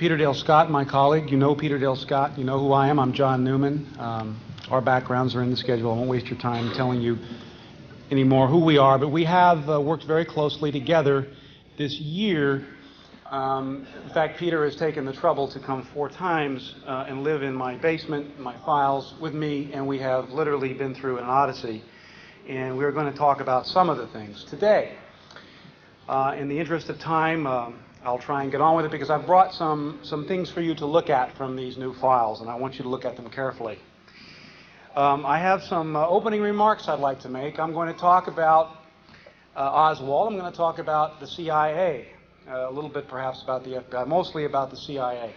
Peter Dale Scott, my colleague. You know Peter Dale Scott. You know who I am. I'm John Newman. Our backgrounds are in the schedule. I won't waste your time telling you anymore who we are, but we have worked very closely together this year. In fact, Peter has taken the trouble to come 4 times and live in my basement, my files, with me, and we have literally been through an odyssey. And we're going to talk about some of the things today. In the interest of time, I'll try and get on with it because I've brought some things for you to look at from these new files, and I want you to look at them carefully. I have some opening remarks I'd like to make. I'm going to talk about Oswald. I'm going to talk about the CIA, a little bit perhaps about the FBI, mostly about the CIA.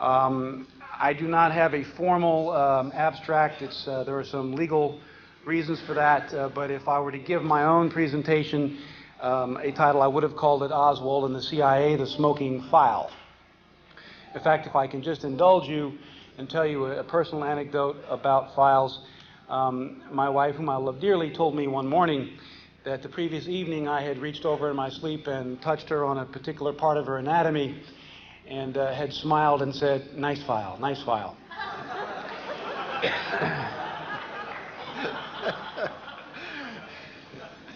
I do not have a formal abstract. There are some legal reasons for that, but if I were to give my own presentation a title, I would have called it Oswald and the CIA, the Smoking File. In fact, if I can just indulge you and tell you a personal anecdote about files, my wife, whom I love dearly, told me one morning that the previous evening I had reached over in my sleep and touched her on a particular part of her anatomy and had smiled and said, "Nice file, nice file."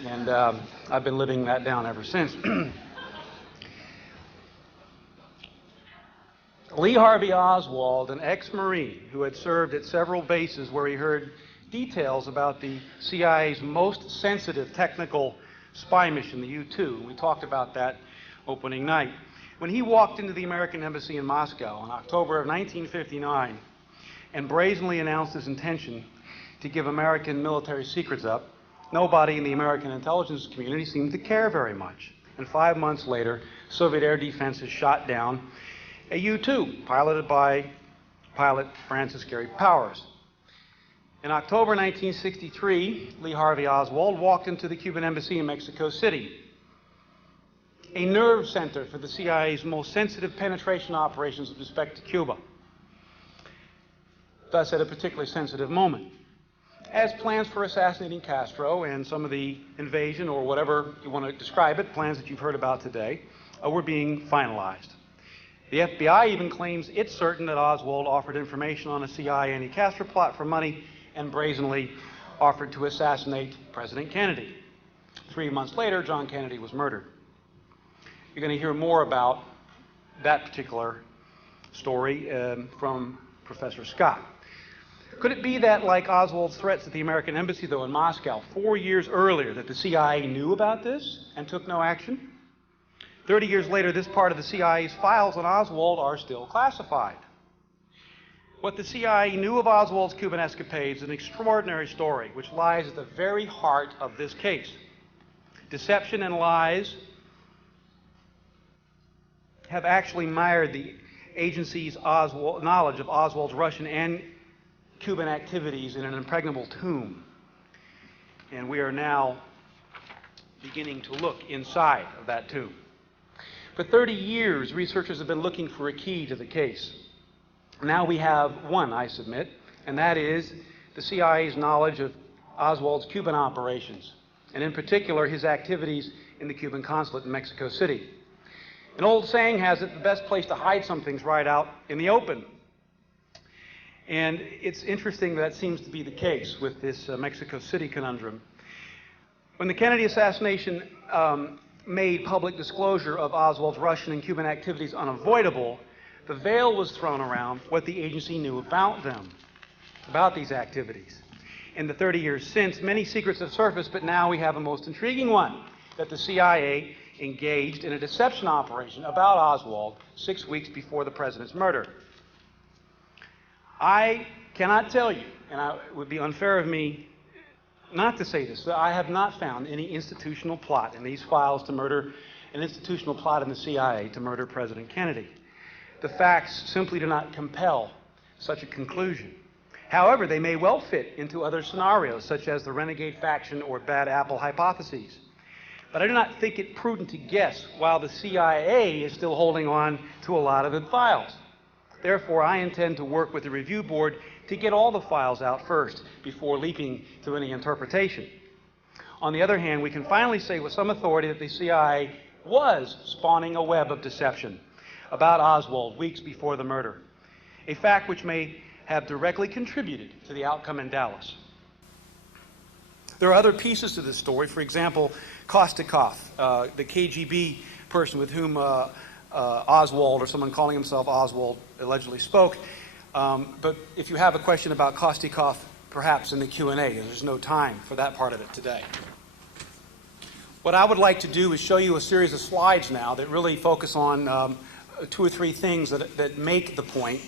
And I've been living that down ever since. Lee Harvey Oswald, an ex-Marine who had served at several bases where he heard details about the CIA's most sensitive technical spy mission, the U-2. We talked about that opening night. When he walked into the American Embassy in Moscow in October of 1959 and brazenly announced his intention to give American military secrets up, nobody in the American intelligence community seemed to care very much. And 5 months later, Soviet air defenses shot down a U-2 piloted by pilot Francis Gary Powers. In October 1963, Lee Harvey Oswald walked into the Cuban embassy in Mexico City, a nerve center for the CIA's most sensitive penetration operations with respect to Cuba, thus at a particularly sensitive moment, as plans for assassinating Castro and some of the invasion, or whatever you want to describe it, plans that you've heard about today, were being finalized. The FBI even claims it's certain that Oswald offered information on a CIA anti-Castro plot for money and brazenly offered to assassinate President Kennedy. 3 months later, John Kennedy was murdered. You're going to hear more about that particular story from Professor Scott. Could it be that, like Oswald's threats at the American Embassy, though, in Moscow 4 years earlier, that the CIA knew about this and took no action? 30 years later, this part of the CIA's files on Oswald are still classified. What the CIA knew of Oswald's Cuban escapades is an extraordinary story which lies at the very heart of this case. Deception and lies have actually mired the agency's knowledge of Oswald's Russian and Cuban activities in an impregnable tomb. And we are now beginning to look inside of that tomb. For 30 years, researchers have been looking for a key to the case. Now we have one, I submit, and that is the CIA's knowledge of Oswald's Cuban operations, and in particular his activities in the Cuban consulate in Mexico City. An old saying has it, the best place to hide something's right out in the open. And it's interesting that seems to be the case with this Mexico City conundrum. When the Kennedy assassination made public disclosure of Oswald's Russian and Cuban activities unavoidable, the veil was thrown around what the agency knew about them, about these activities. In the 30 years since, many secrets have surfaced, but now we have a most intriguing one, that the CIA engaged in a deception operation about Oswald 6 weeks before the president's murder. I cannot tell you, and it would be unfair of me not to say this, that I have not found any institutional plot in these files to murder, an institutional plot in the CIA to murder President Kennedy. The facts simply do not compel such a conclusion. However, they may well fit into other scenarios, such as the renegade faction or bad apple hypotheses. But I do not think it prudent to guess while the CIA is still holding on to a lot of the files. Therefore, I intend to work with the review board to get all the files out first before leaping to any interpretation. On the other hand, we can finally say with some authority that the CIA was spawning a web of deception, about Oswald weeks before the murder, a fact which may have directly contributed to the outcome in Dallas. There are other pieces to this story. For example, Kostikov, the KGB person with whom Oswald, or someone calling himself Oswald, allegedly spoke. But if you have a question about Kostikov, perhaps in the Q&A, there's no time for that part of it today. What I would like to do is show you a series of slides now that really focus on 2 or 3 things that make the point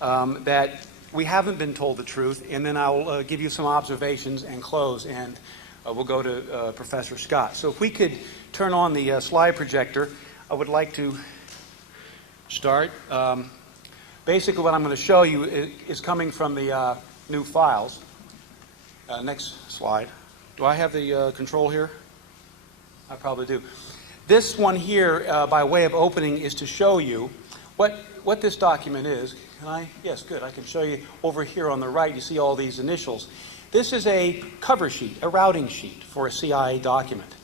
that we haven't been told the truth, and then I'll give you some observations and close, and we'll go to Professor Scott. So if we could turn on the slide projector, I would like to start. Basically what I'm going to show you is coming from the new files. Next slide. Do I have the control here? I probably do. This one here, by way of opening, is to show you what this document is. Can I? Yes, good. I can show you over here on the right. You see all these initials. This is a cover sheet, a routing sheet for a CIA document.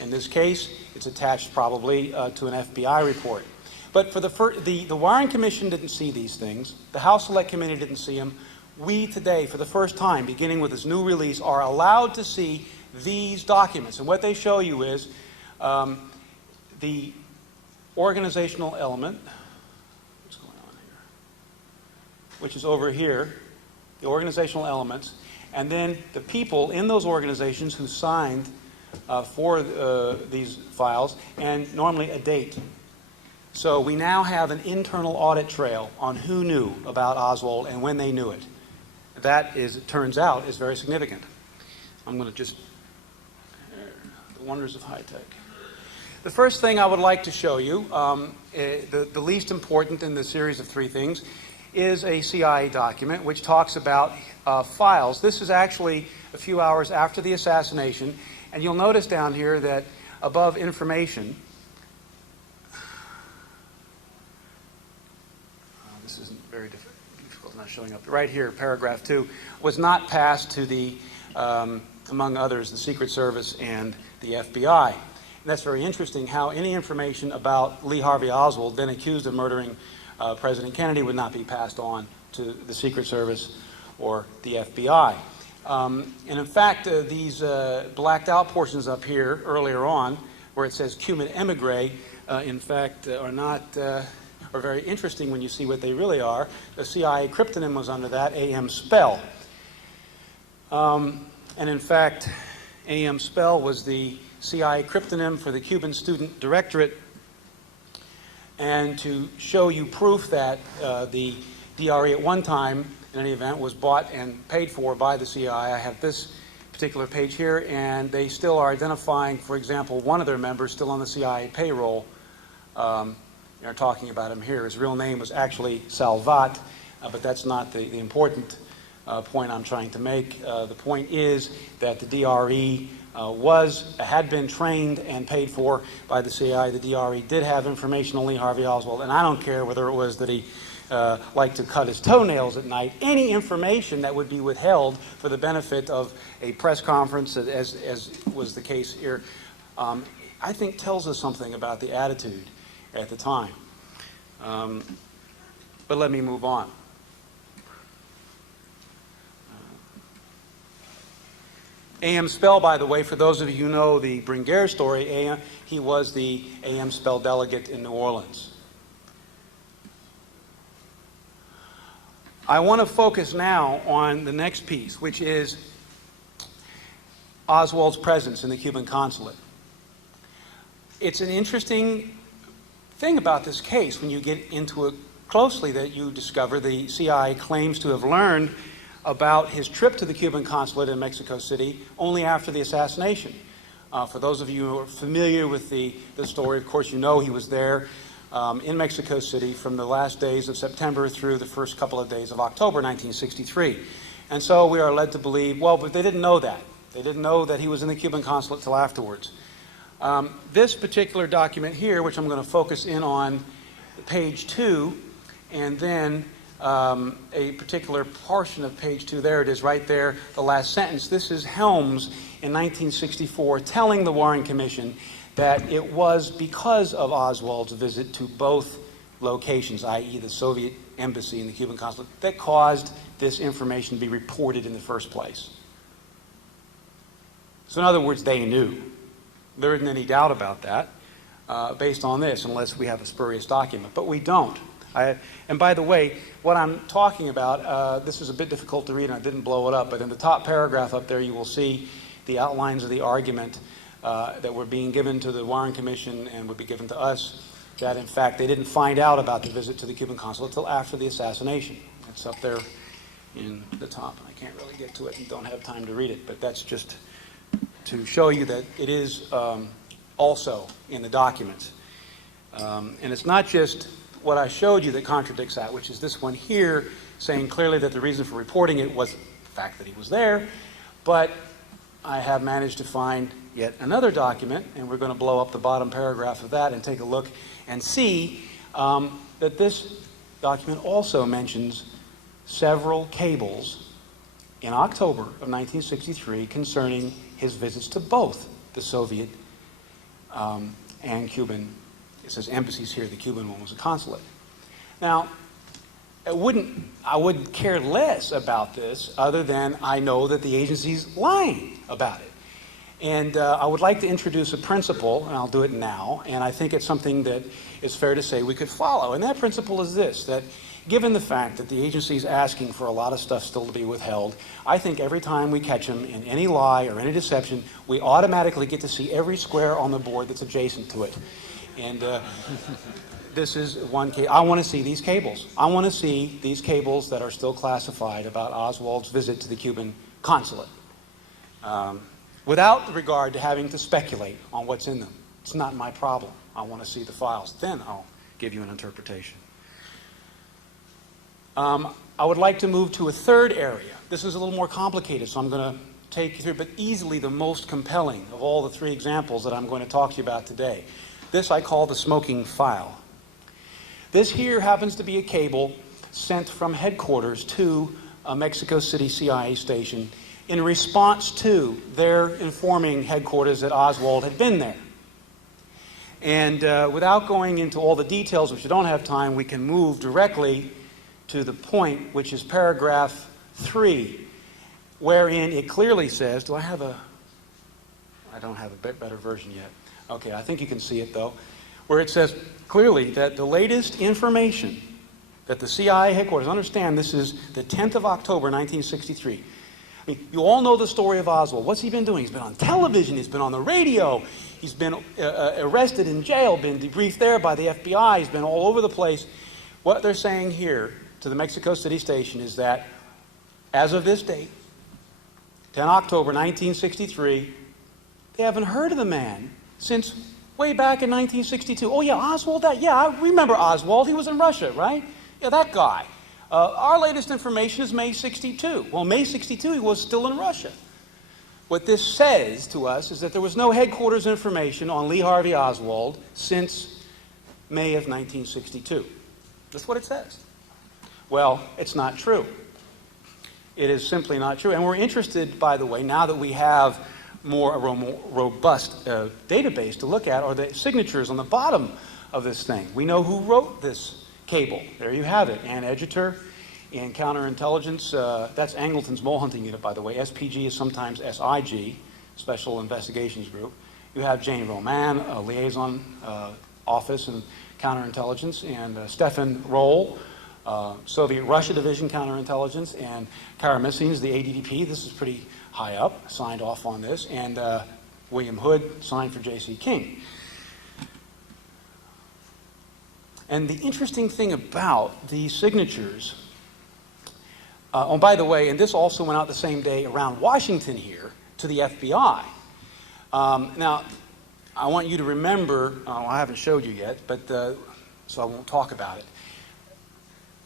In this case, it's attached probably to an FBI report. But for the Warren Commission didn't see these things. The House Select Committee didn't see them. We today, for the first time, beginning with this new release, are allowed to see these documents. And what they show you is the organizational element, what's going on here, which is over here, the organizational elements, and then the people in those organizations who signed for these files, and normally a date. So we now have an internal audit trail on who knew about Oswald and when they knew it. That is, it turns out, is very significant. I'm going to just, the wonders of high tech. The first thing I would like to show you, the least important in the series of 3 things, is a CIA document which talks about files. This is actually a few hours after the assassination, and you'll notice down here that above information, this isn't very difficult, not showing up. Right here, paragraph 2, was not passed to the, among others, the Secret Service and the FBI. And that's very interesting how any information about Lee Harvey Oswald, then accused of murdering President Kennedy, would not be passed on to the Secret Service or the FBI. And in fact, these blacked out portions up here earlier on, where it says Cuban emigre, in fact, are very interesting when you see what they really are. The CIA cryptonym was under that, AM Spell. And in fact, AM Spell was the CIA cryptonym for the Cuban Student Directorate. And to show you proof that the DRE at one time, in any event, was bought and paid for by the CIA, I have this particular page here, and they still are identifying, for example, one of their members still on the CIA payroll. They're talking about him here. His real name was actually Salvat, but that's not the important point I'm trying to make. The point is that the DRE had been trained and paid for by the CIA. The DRE did have information on Lee Harvey Oswald, and I don't care whether it was that he liked to cut his toenails at night. Any information that would be withheld for the benefit of a press conference, as was the case here, I think tells us something about the attitude at the time. But let me move on. A.M. Spell, by the way, for those of you who know the Bringuer story, he was the A.M. Spell delegate in New Orleans. I want to focus now on the next piece, which is Oswald's presence in the Cuban consulate. It's an interesting thing about this case when you get into it closely that you discover the CIA claims to have learned about his trip to the Cuban consulate in Mexico City only after the assassination. For those of you who are familiar with the story, of course you know he was there in Mexico City from the last days of September through the first couple of days of October 1963. And so we are led to believe, well, but they didn't know that. They didn't know that he was in the Cuban consulate till afterwards. This particular document here, which I'm going to focus in on page 2, and then a particular portion of page 2, there it is right there, the last sentence. This is Helms in 1964 telling the Warren Commission that it was because of Oswald's visit to both locations, i.e. the Soviet embassy and the Cuban consulate, that caused this information to be reported in the first place. So in other words, they knew. There isn't any doubt about that based on this, unless we have a spurious document. But we don't. And by the way, what I'm talking about, this is a bit difficult to read, and I didn't blow it up, but in the top paragraph up there, you will see the outlines of the argument that were being given to the Warren Commission and would be given to us, that in fact they didn't find out about the visit to the Cuban consulate until after the assassination. It's up there in the top. I can't really get to it and don't have time to read it, but that's just to show you that it is also in the documents. And it's not just what I showed you that contradicts that, which is this one here, saying clearly that the reason for reporting it was the fact that he was there, but I have managed to find yet another document, and we're going to blow up the bottom paragraph of that and take a look and see that this document also mentions several cables in October of 1963 concerning his visits to both the Soviet and Cuban, it says embassies here, the Cuban one was a consulate. Now, I wouldn't care less about this other than I know that the agency's lying about it. And I would like to introduce a principle, and I'll do it now, and I think it's something that is fair to say we could follow. And that principle is this, that given the fact that the agency is asking for a lot of stuff still to be withheld, I think every time we catch them in any lie or any deception, we automatically get to see every square on the board that's adjacent to it. And this is one case. I want to see these cables. I want to see these cables that are still classified about Oswald's visit to the Cuban consulate, without regard to having to speculate on what's in them. It's not my problem. I want to see the files. Then I'll give you an interpretation. I would like to move to a third area. This is a little more complicated, so I'm going to take you through, but easily the most compelling of all the three examples that I'm going to talk to you about today. This I call the smoking file. This here happens to be a cable sent from headquarters to a Mexico City CIA station in response to their informing headquarters that Oswald had been there. And without going into all the details, which you don't have time, we can move directly to the point, which is paragraph 3, wherein it clearly says, I don't have a better version yet. Okay, I think you can see it though, where it says clearly that the latest information that the CIA headquarters, understand this is the 10th of October, 1963. I mean, you all know the story of Oswald. What's he been doing? He's been on television, he's been on the radio, he's been arrested in jail, been debriefed there by the FBI, he's been all over the place. What they're saying here to the Mexico City station is that as of this date, 10 October 1963, they haven't heard of the man since way back in 1962. Oh yeah, Oswald, yeah, I remember Oswald. He was in Russia, right? Yeah, that guy. Our latest information is May 62. Well, May 62, he was still in Russia. What this says to us is that there was no headquarters information on Lee Harvey Oswald since May of 1962. That's what it says. Well, it's not true. It is simply not true. And we're interested, by the way, now that we have a more robust database to look at, are the signatures on the bottom of this thing. We know who wrote this cable. There you have it. Ann Edgerter in counterintelligence. That's Angleton's mole hunting unit, by the way. SPG is sometimes SIG, Special Investigations Group. You have Jane Roman, a liaison office in counterintelligence, and Stefan Roll, Soviet Russia Division counterintelligence, and Kara Missings, the ADDP. This is pretty high up, signed off on this, and William Hood signed for J.C. King. And the interesting thing about these signatures, oh, by the way, and this also went out the same day around Washington here to the FBI. Now, I want you to remember, I haven't showed you yet, but so I won't talk about it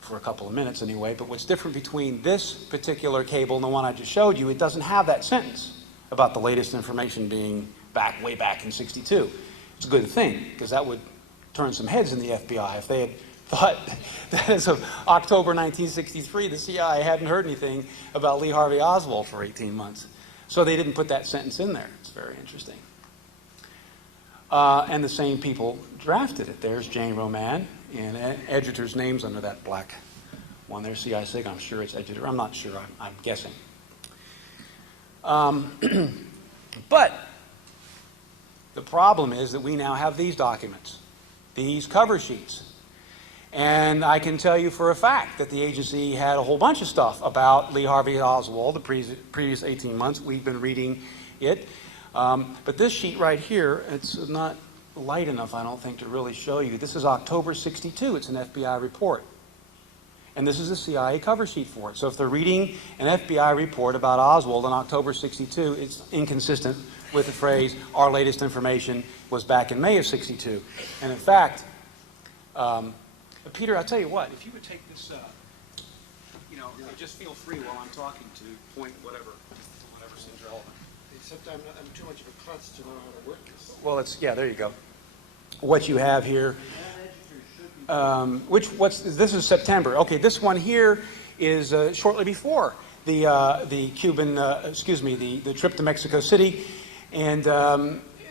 for a couple of minutes anyway, but what's different between this particular cable and the one I just showed you, it doesn't have that sentence about the latest information being way back in 62. It's a good thing, because that would turn some heads in the FBI if they had thought that as of October 1963, the CIA hadn't heard anything about Lee Harvey Oswald for 18 months. So they didn't put that sentence in there. It's very interesting. And the same people drafted it. There's Jane Roman And Edgerton's name's under that black one there, CI SIG. I'm sure it's Edgerton. I'm not sure. I'm guessing. But the problem is that we now have these documents, these cover sheets. And I can tell you for a fact that the agency had a whole bunch of stuff about Lee Harvey Oswald the previous 18 months. We've been reading it. But this sheet right here, it's not light enough, I don't think, to really show you. This is October 62. It's an FBI report. And this is the CIA cover sheet for it. So if they're reading an FBI report about Oswald in October 62, it's inconsistent with the phrase, our latest information was back in May of 62. And in fact, Peter, I'll tell you what, if you would take this, just feel free while I'm talking to point whatever seems relevant. Except I'm too much of a klutz to know how to work this. Well, there you go. What you have here, this is September. Okay, this one here is shortly before the Cuban, the trip to Mexico City. And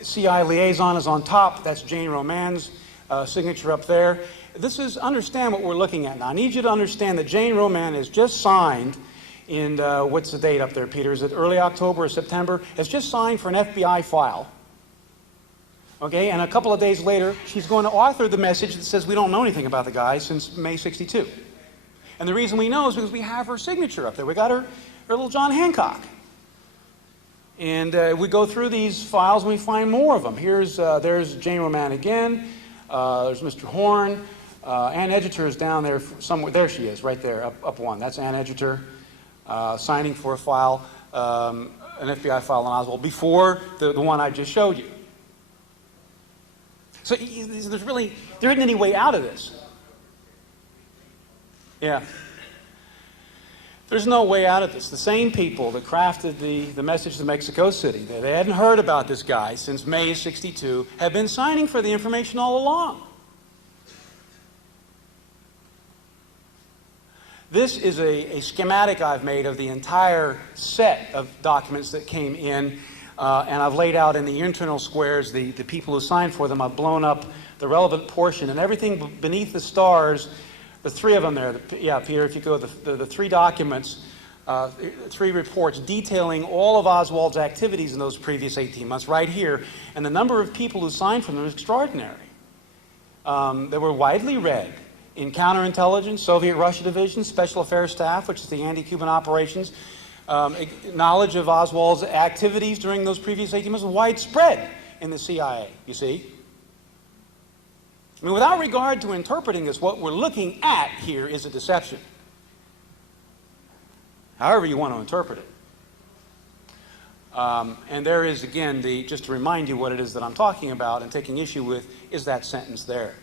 CI liaison is on top. That's Jane Roman's signature up there. Understand what we're looking at now. I need you to understand that Jane Roman has just signed in, what's the date up there, Peter? Is it early October or September? Has just signed for an FBI file. Okay, and a couple of days later, she's going to author the message that says we don't know anything about the guy since May 62. And the reason we know is because we have her signature up there. We got her little John Hancock. And we go through these files and we find more of them. There's Jane Roman again. There's Mr. Horn. Ann Edgerton is down there somewhere. There she is, right there, up one. That's Ann Edgerton signing for a file, an FBI file on Oswald before the one I just showed you. So there isn't any way out of this. Yeah. There's no way out of this. The same people that crafted the message to Mexico City, they hadn't heard about this guy since May 62, have been signing for the information all along. This is a schematic I've made of the entire set of documents that came in, and I've laid out in the internal squares the people who signed for them. I've blown up the relevant portion, and everything beneath the stars, the three of them there. Peter, if you go, the three documents, three reports detailing all of Oswald's activities in those previous 18 months, right here, and the number of people who signed for them is extraordinary. They were widely read in counterintelligence, Soviet-Russia division, special affairs staff, which is the anti-Cuban operations. Knowledge of Oswald's activities during those previous 18 months was widespread in the CIA, you see. I mean, without regard to interpreting this, what we're looking at here is a deception. However you want to interpret it. And there is, again, just to remind you what it is that I'm talking about and taking issue with, is that sentence there.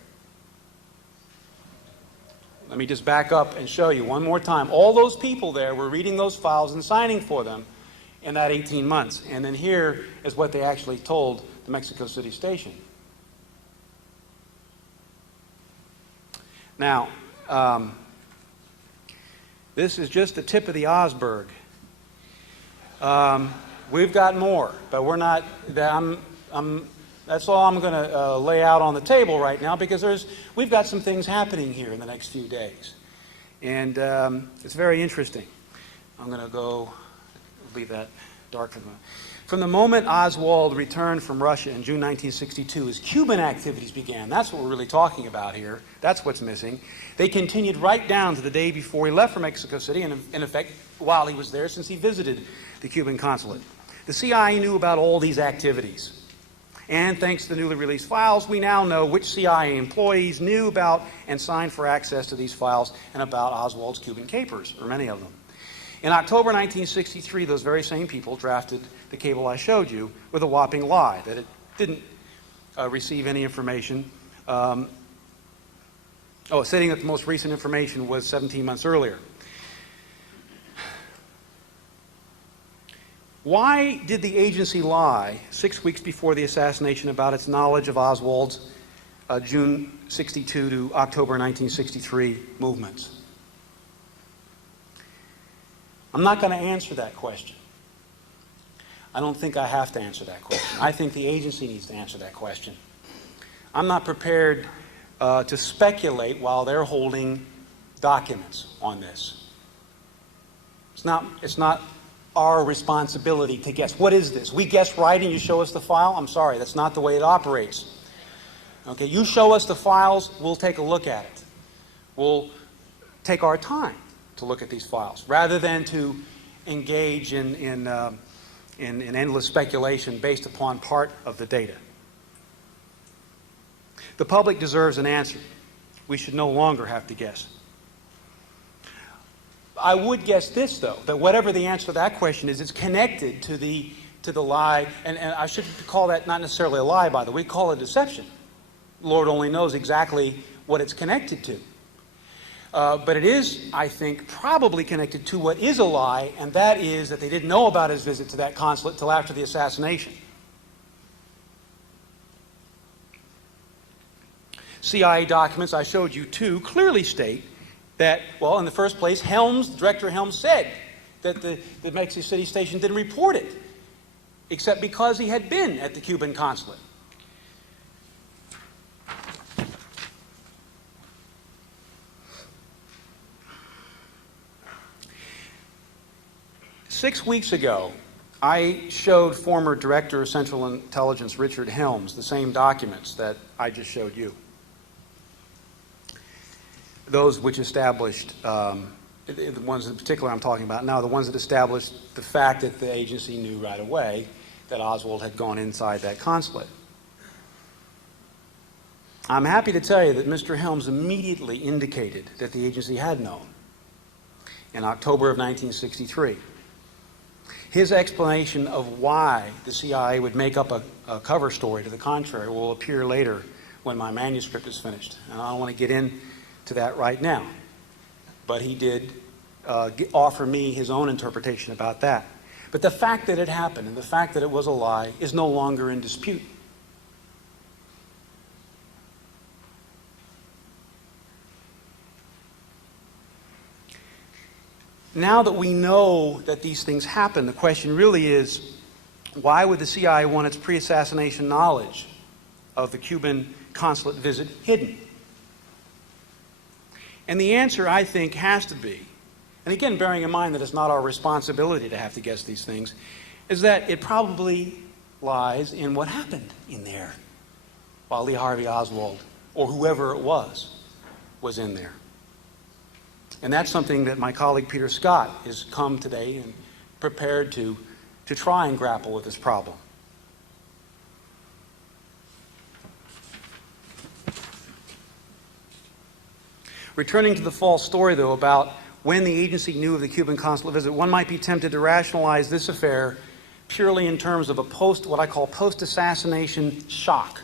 Let me just back up and show you one more time. All those people there were reading those files and signing for them in that 18 months. And then here is what they actually told the Mexico City station. Now, this is just the tip of the iceberg. We've got more, but we're not. That's all I'm going to lay out on the table right now, because we've got some things happening here in the next few days, and it's very interesting. I'm going to leave that dark for the moment. From the moment Oswald returned from Russia in June 1962, his Cuban activities began. That's what we're really talking about here. That's what's missing. They continued right down to the day before he left for Mexico City, and in effect, while he was there, since he visited the Cuban consulate. The CIA knew about all these activities. And thanks to the newly released files, we now know which CIA employees knew about and signed for access to these files and about Oswald's Cuban capers, or many of them. In October 1963, those very same people drafted the cable I showed you with a whopping lie, that it didn't receive any information. Stating that the most recent information was 17 months earlier. Why did the agency lie 6 weeks before the assassination about its knowledge of Oswald's June 62 to October 1963 movements? I'm not going to answer that question. I don't think I have to answer that question. I think the agency needs to answer that question. I'm not prepared to speculate while they're holding documents on this. It's not our responsibility to guess. What is this? We guess right and you show us the file? I'm sorry, that's not the way it operates. Okay, you show us the files, we'll take a look at it. We'll take our time to look at these files, rather than to engage in endless speculation based upon part of the data. The public deserves an answer. We should no longer have to guess. I would guess this, though, that whatever the answer to that question is, it's connected to the lie, and I should call that not necessarily a lie, by the way, we call it deception. Lord only knows exactly what it's connected to. But it is, I think, probably connected to what is a lie, and that is that they didn't know about his visit to that consulate until after the assassination. CIA documents, I showed you two, clearly state that, well, in the first place, Director Helms said that the Mexico City station didn't report it, except because he had been at the Cuban consulate. Six weeks ago, I showed former Director of Central Intelligence Richard Helms the same documents that I just showed you. Those which established, the ones in particular I'm talking about now, the ones that established the fact that the agency knew right away that Oswald had gone inside that consulate. I'm happy to tell you that Mr. Helms immediately indicated that the agency had known in October of 1963. His explanation of why the CIA would make up a cover story to the contrary will appear later when my manuscript is finished. And I don't want to get into that right now. But he did offer me his own interpretation about that. But the fact that it happened and the fact that it was a lie is no longer in dispute. Now that we know that these things happen, the question really is, why would the CIA want its pre-assassination knowledge of the Cuban consulate visit hidden? And the answer, I think, has to be, and again, bearing in mind that it's not our responsibility to have to guess these things, is that it probably lies in what happened in there while Lee Harvey Oswald, or whoever it was in there. And that's something that my colleague Peter Scott has come today and prepared to try and grapple with this problem. Returning to the false story, though, about when the agency knew of the Cuban consulate visit, one might be tempted to rationalize this affair purely in terms of what I call post-assassination shock.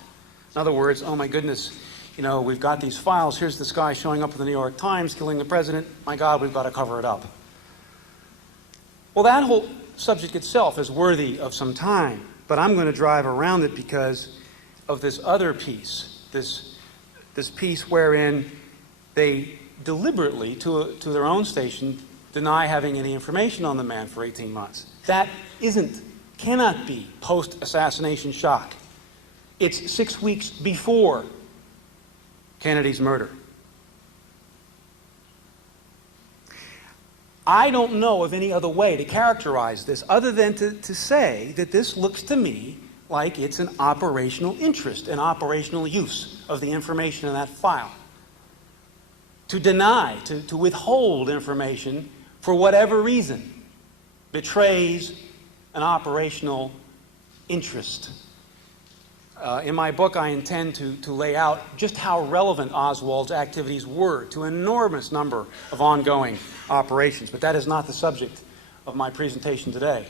In other words, oh my goodness, you know, we've got these files, here's this guy showing up in the New York Times, killing the president, my God, we've got to cover it up. Well, that whole subject itself is worthy of some time, but I'm going to drive around it because of this other piece, this piece wherein they deliberately, to their own station, deny having any information on the man for 18 months. That cannot be post-assassination shock. It's 6 weeks before Kennedy's murder. I don't know of any other way to characterize this other than to say that this looks to me like it's an operational interest, an operational use of the information in that file. To deny, to withhold information for whatever reason betrays an operational interest. In my book, I intend to lay out just how relevant Oswald's activities were to an enormous number of ongoing operations, but that is not the subject of my presentation today.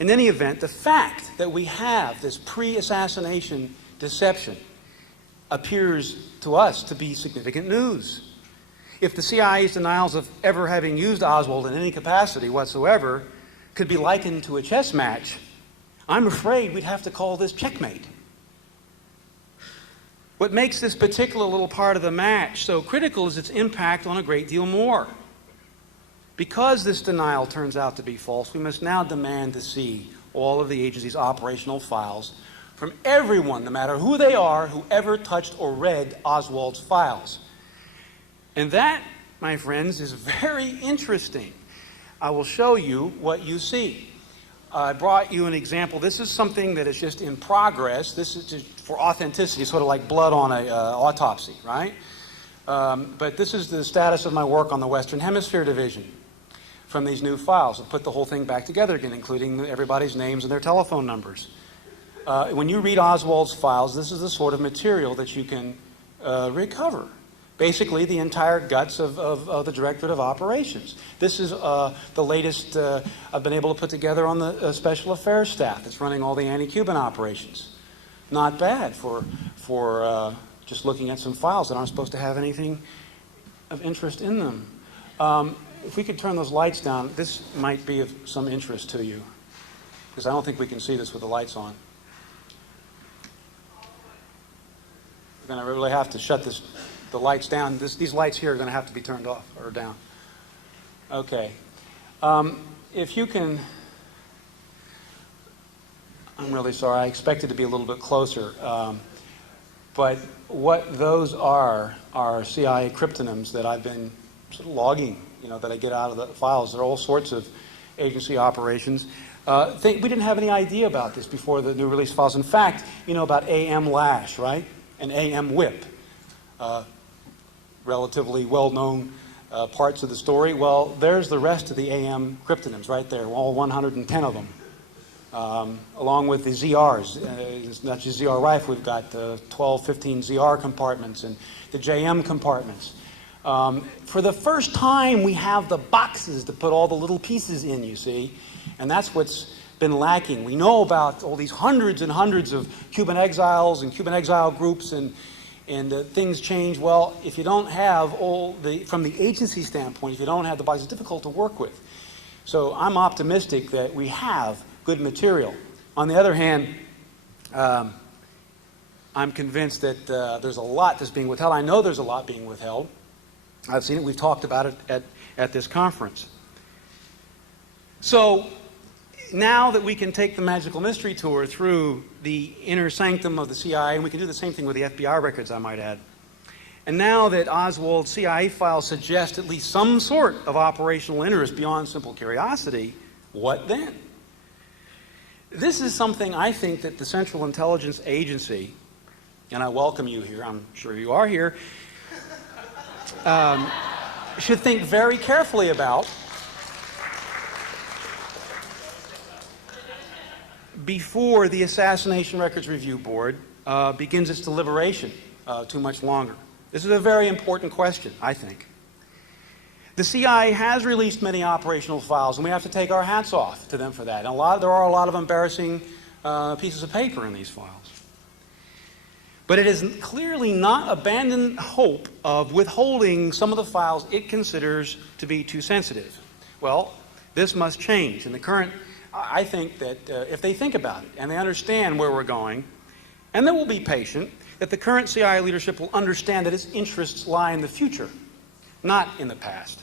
In any event, the fact that we have this pre-assassination deception appears to us to be significant news. If the CIA's denials of ever having used Oswald in any capacity whatsoever could be likened to a chess match, I'm afraid we'd have to call this checkmate. What makes this particular little part of the match so critical is its impact on a great deal more. Because this denial turns out to be false, we must now demand to see all of the agency's operational files from everyone, no matter who they are, who ever touched or read Oswald's files. And that, my friends, is very interesting. I will show you what you see. I brought you an example. This is something that is just in progress. This is just for authenticity, sort of like blood on an autopsy, right? But this is the status of my work on the Western Hemisphere Division from these new files. I put the whole thing back together again, including everybody's names and their telephone numbers. When you read Oswald's files, this is the sort of material that you can recover. Basically, the entire guts of the Directorate of Operations. This is the latest I've been able to put together on the Special Affairs staff that's running all the anti-Cuban operations. Not bad for just looking at some files that aren't supposed to have anything of interest in them. If we could turn those lights down, this might be of some interest to you, because I don't think we can see this with the lights on. We're going to really have to shut the lights down. These lights here are going to have to be turned off or down. Okay. If you can... I'm really sorry. I expected to be a little bit closer. But what those are CIA cryptonyms that I've been sort of logging, that I get out of the files. There are all sorts of agency operations. We didn't have any idea about this before the new release files. In fact, you know about AM Lash, right? And AM Whip. Relatively well-known parts of the story. Well, there's the rest of the AM cryptonyms right there, all 110 of them. Along with the ZRs. It's not just ZR rifle, we've got 12, 15 ZR compartments and the JM compartments. For the first time, we have the boxes to put all the little pieces in, you see, and that's what's been lacking. We know about all these hundreds and hundreds of Cuban exiles and Cuban exile groups, and things change. Well, if you don't have from the agency standpoint, if you don't have the boxes, it's difficult to work with. So I'm optimistic that we have good material. On the other hand, I'm convinced that there's a lot that's being withheld. I know there's a lot being withheld. I've seen it. We've talked about it at this conference. So now that we can take the magical mystery tour through the inner sanctum of the CIA, and we can do the same thing with the FBI records, I might add. And now that Oswald's CIA files suggest at least some sort of operational interest beyond simple curiosity, what then? This is something I think that the Central Intelligence Agency, and I welcome you here, I'm sure you are here, should think very carefully about before the Assassination Records Review Board begins its deliberation too much longer. This is a very important question, I think. The CIA has released many operational files, and we have to take our hats off to them for that. And there are a lot of embarrassing pieces of paper in these files. But it has clearly not abandoned hope of withholding some of the files it considers to be too sensitive. Well, this must change. In the current, I think that if they think about it and they understand where we're going, and they will be patient, that the current CIA leadership will understand that its interests lie in the future, not in the past.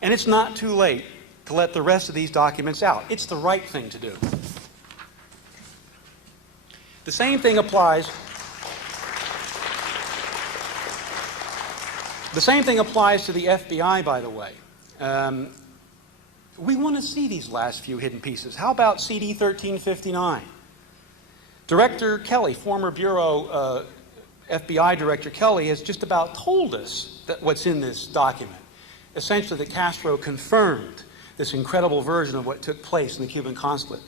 And it's not too late to let the rest of these documents out. It's the right thing to do. The same thing applies. The same thing applies to the FBI, by the way. We want to see these last few hidden pieces. How about CD 1359? Director Kelly, former Bureau FBI Director Kelly, has just about told us that what's in this document. Essentially, that Castro confirmed this incredible version of what took place in the Cuban consulate.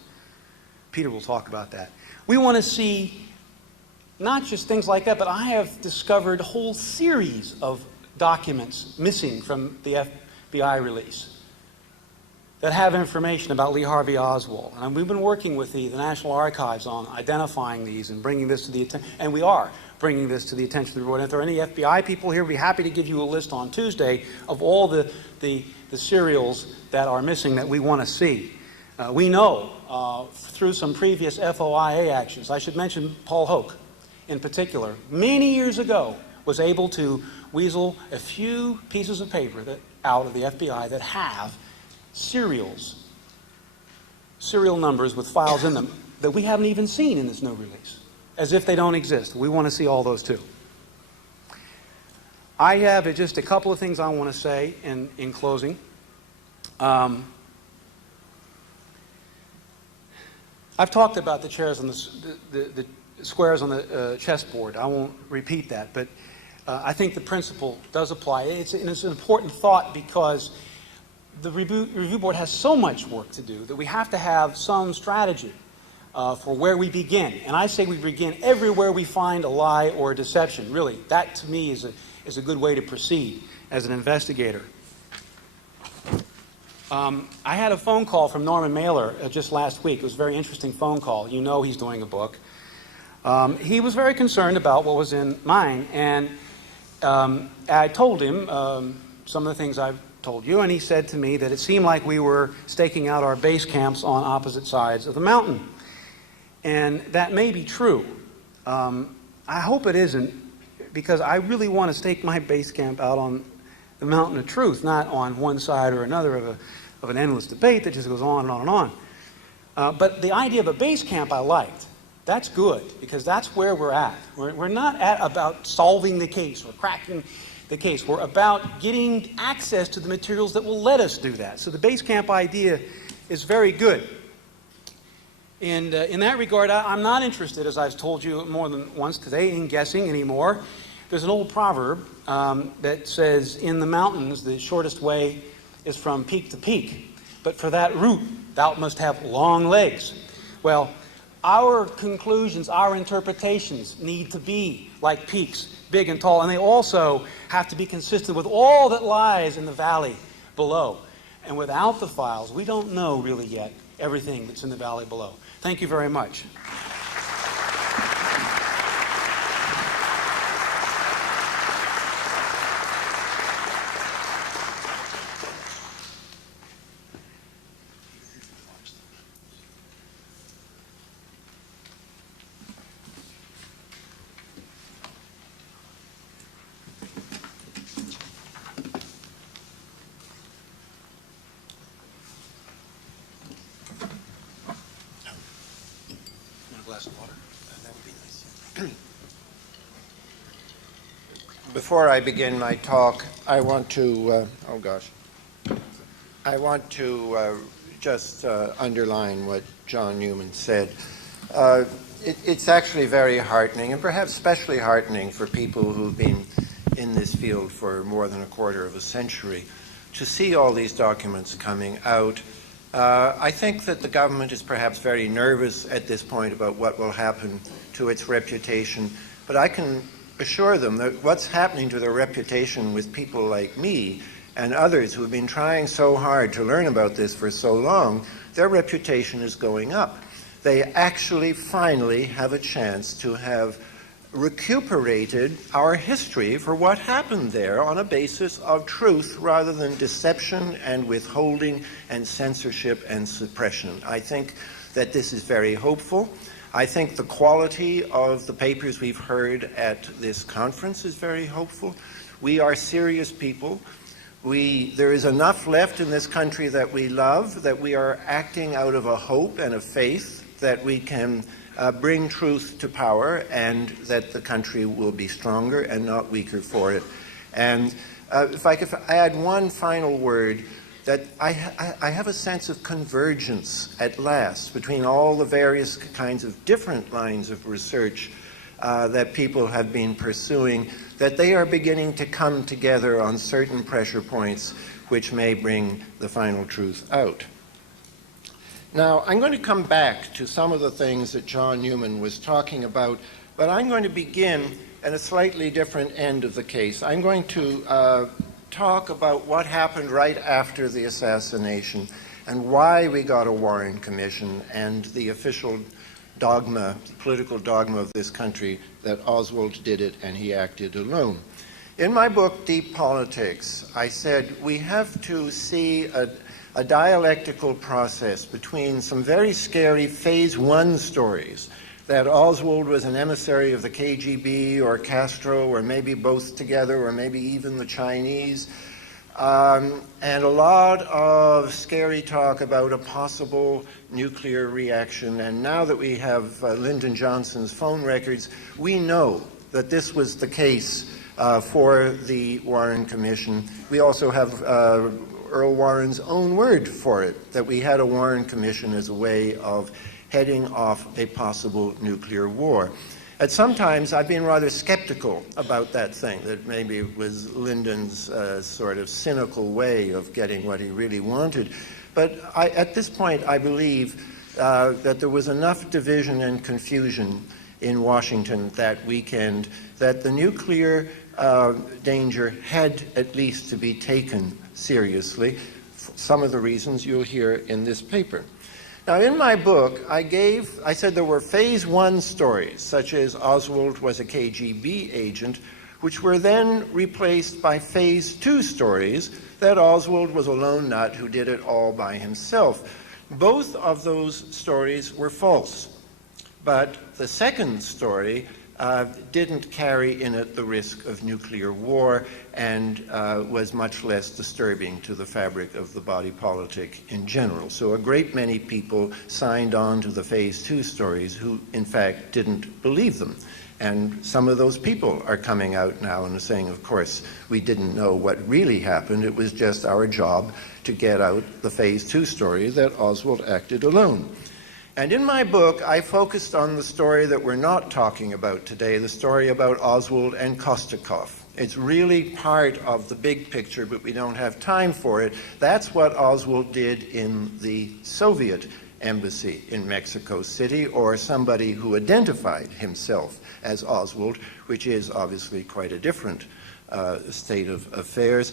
Peter will talk about that. We want to see not just things like that, but I have discovered a whole series of documents missing from the FBI release that have information about Lee Harvey Oswald. And we've been working with the National Archives on identifying these and bringing this to the attention, and we are bringing this to the attention of the board. And if there are any FBI people here, we'd be happy to give you a list on Tuesday of all the serials that are missing that we want to see. We know through some previous FOIA actions, I should mention Paul Hoke in particular, many years ago was able to weasel a few pieces of paper out of the FBI that have serial numbers with files in them. that we haven't even seen in this new release, as if they don't exist. We want to see all those too. I have just a couple of things I want to say in closing. I've talked about the chairs on the squares on the chessboard. I won't repeat that, but I think the principle does apply. It's an important thought because the review board has so much work to do that we have to have some strategy for where we begin. And I say we begin everywhere we find a lie or a deception. Really, that to me is a good way to proceed as an investigator. I had a phone call from Norman Mailer just last week. It was a very interesting phone call. You know he's doing a book. He was very concerned about what was in mine, and I told him some of the things I've told you, and he said to me that it seemed like we were staking out our base camps on opposite sides of the mountain. And that may be true. I hope it isn't, because I really want to stake my base camp out on the mountain of truth, not on one side or another of an endless debate that just goes on and on and on. But the idea of a base camp I liked. That's good, because that's where we're at. We're not about solving the case or cracking the case. We're about getting access to the materials that will let us do that. So the base camp idea is very good. And in that regard, I'm not interested, as I've told you more than once today, in guessing anymore. There's an old proverb that says, in the mountains, the shortest way is from peak to peak. But for that route, thou must have long legs. Well, our conclusions, our interpretations need to be like peaks, big and tall, and they also have to be consistent with all that lies in the valley below. And without the files, we don't know really yet everything that's in the valley below. Thank you very much. Before I begin my talk, I want to, just underline what John Newman said. It's actually very heartening, and perhaps especially heartening for people who've been in this field for more than a quarter of a century, to see all these documents coming out. I think that the government is perhaps very nervous at this point about what will happen to its reputation, but I can assure them that what's happening to their reputation with people like me and others who have been trying so hard to learn about this for so long, their reputation is going up. They actually finally have a chance to have recuperated our history for what happened there on a basis of truth rather than deception and withholding and censorship and suppression. I think that this is very hopeful. I think the quality of the papers we've heard at this conference is very hopeful. We are serious people. There is enough left in this country that we love, that we are acting out of a hope and a faith that we can bring truth to power, and that the country will be stronger and not weaker for it. And if I could add one final word, that I have a sense of convergence at last between all the various kinds of different lines of research that people have been pursuing, that they are beginning to come together on certain pressure points which may bring the final truth out. Now, I'm going to come back to some of the things that John Newman was talking about, but I'm going to begin at a slightly different end of the case. I'm going to talk about what happened right after the assassination and why we got a Warren Commission and the official dogma, political dogma of this country, that Oswald did it and he acted alone. In my book, Deep Politics, I said we have to see a dialectical process between some very scary phase one stories, that Oswald was an emissary of the KGB or Castro or maybe both together or maybe even the Chinese, and a lot of scary talk about a possible nuclear reaction. And now that we have Lyndon Johnson's phone records, we know that this was the case for the Warren Commission. We also have Earl Warren's own word for it, that we had a Warren Commission as a way of heading off a possible nuclear war. At sometimes I've been rather skeptical about that thing, that maybe it was Lyndon's sort of cynical way of getting what he really wanted. But at this point, I believe that there was enough division and confusion in Washington that weekend that the nuclear danger had at least to be taken seriously, for some of the reasons you'll hear in this paper. Now, in my book, I said there were phase 1 stories, such as Oswald was a KGB agent, which were then replaced by phase 2 stories that Oswald was a lone nut who did it all by himself. Both of those stories were false, but the second story didn't carry in it the risk of nuclear war and was much less disturbing to the fabric of the body politic in general. So a great many people signed on to the phase 2 stories who, in fact, didn't believe them. And some of those people are coming out now and saying, of course, we didn't know what really happened. It was just our job to get out the phase 2 story that Oswald acted alone. And in my book, I focused on the story that we're not talking about today, the story about Oswald and Kostikov. It's really part of the big picture, but we don't have time for it. That's what Oswald did in the Soviet embassy in Mexico City, or somebody who identified himself as Oswald, which is obviously quite a different state of affairs.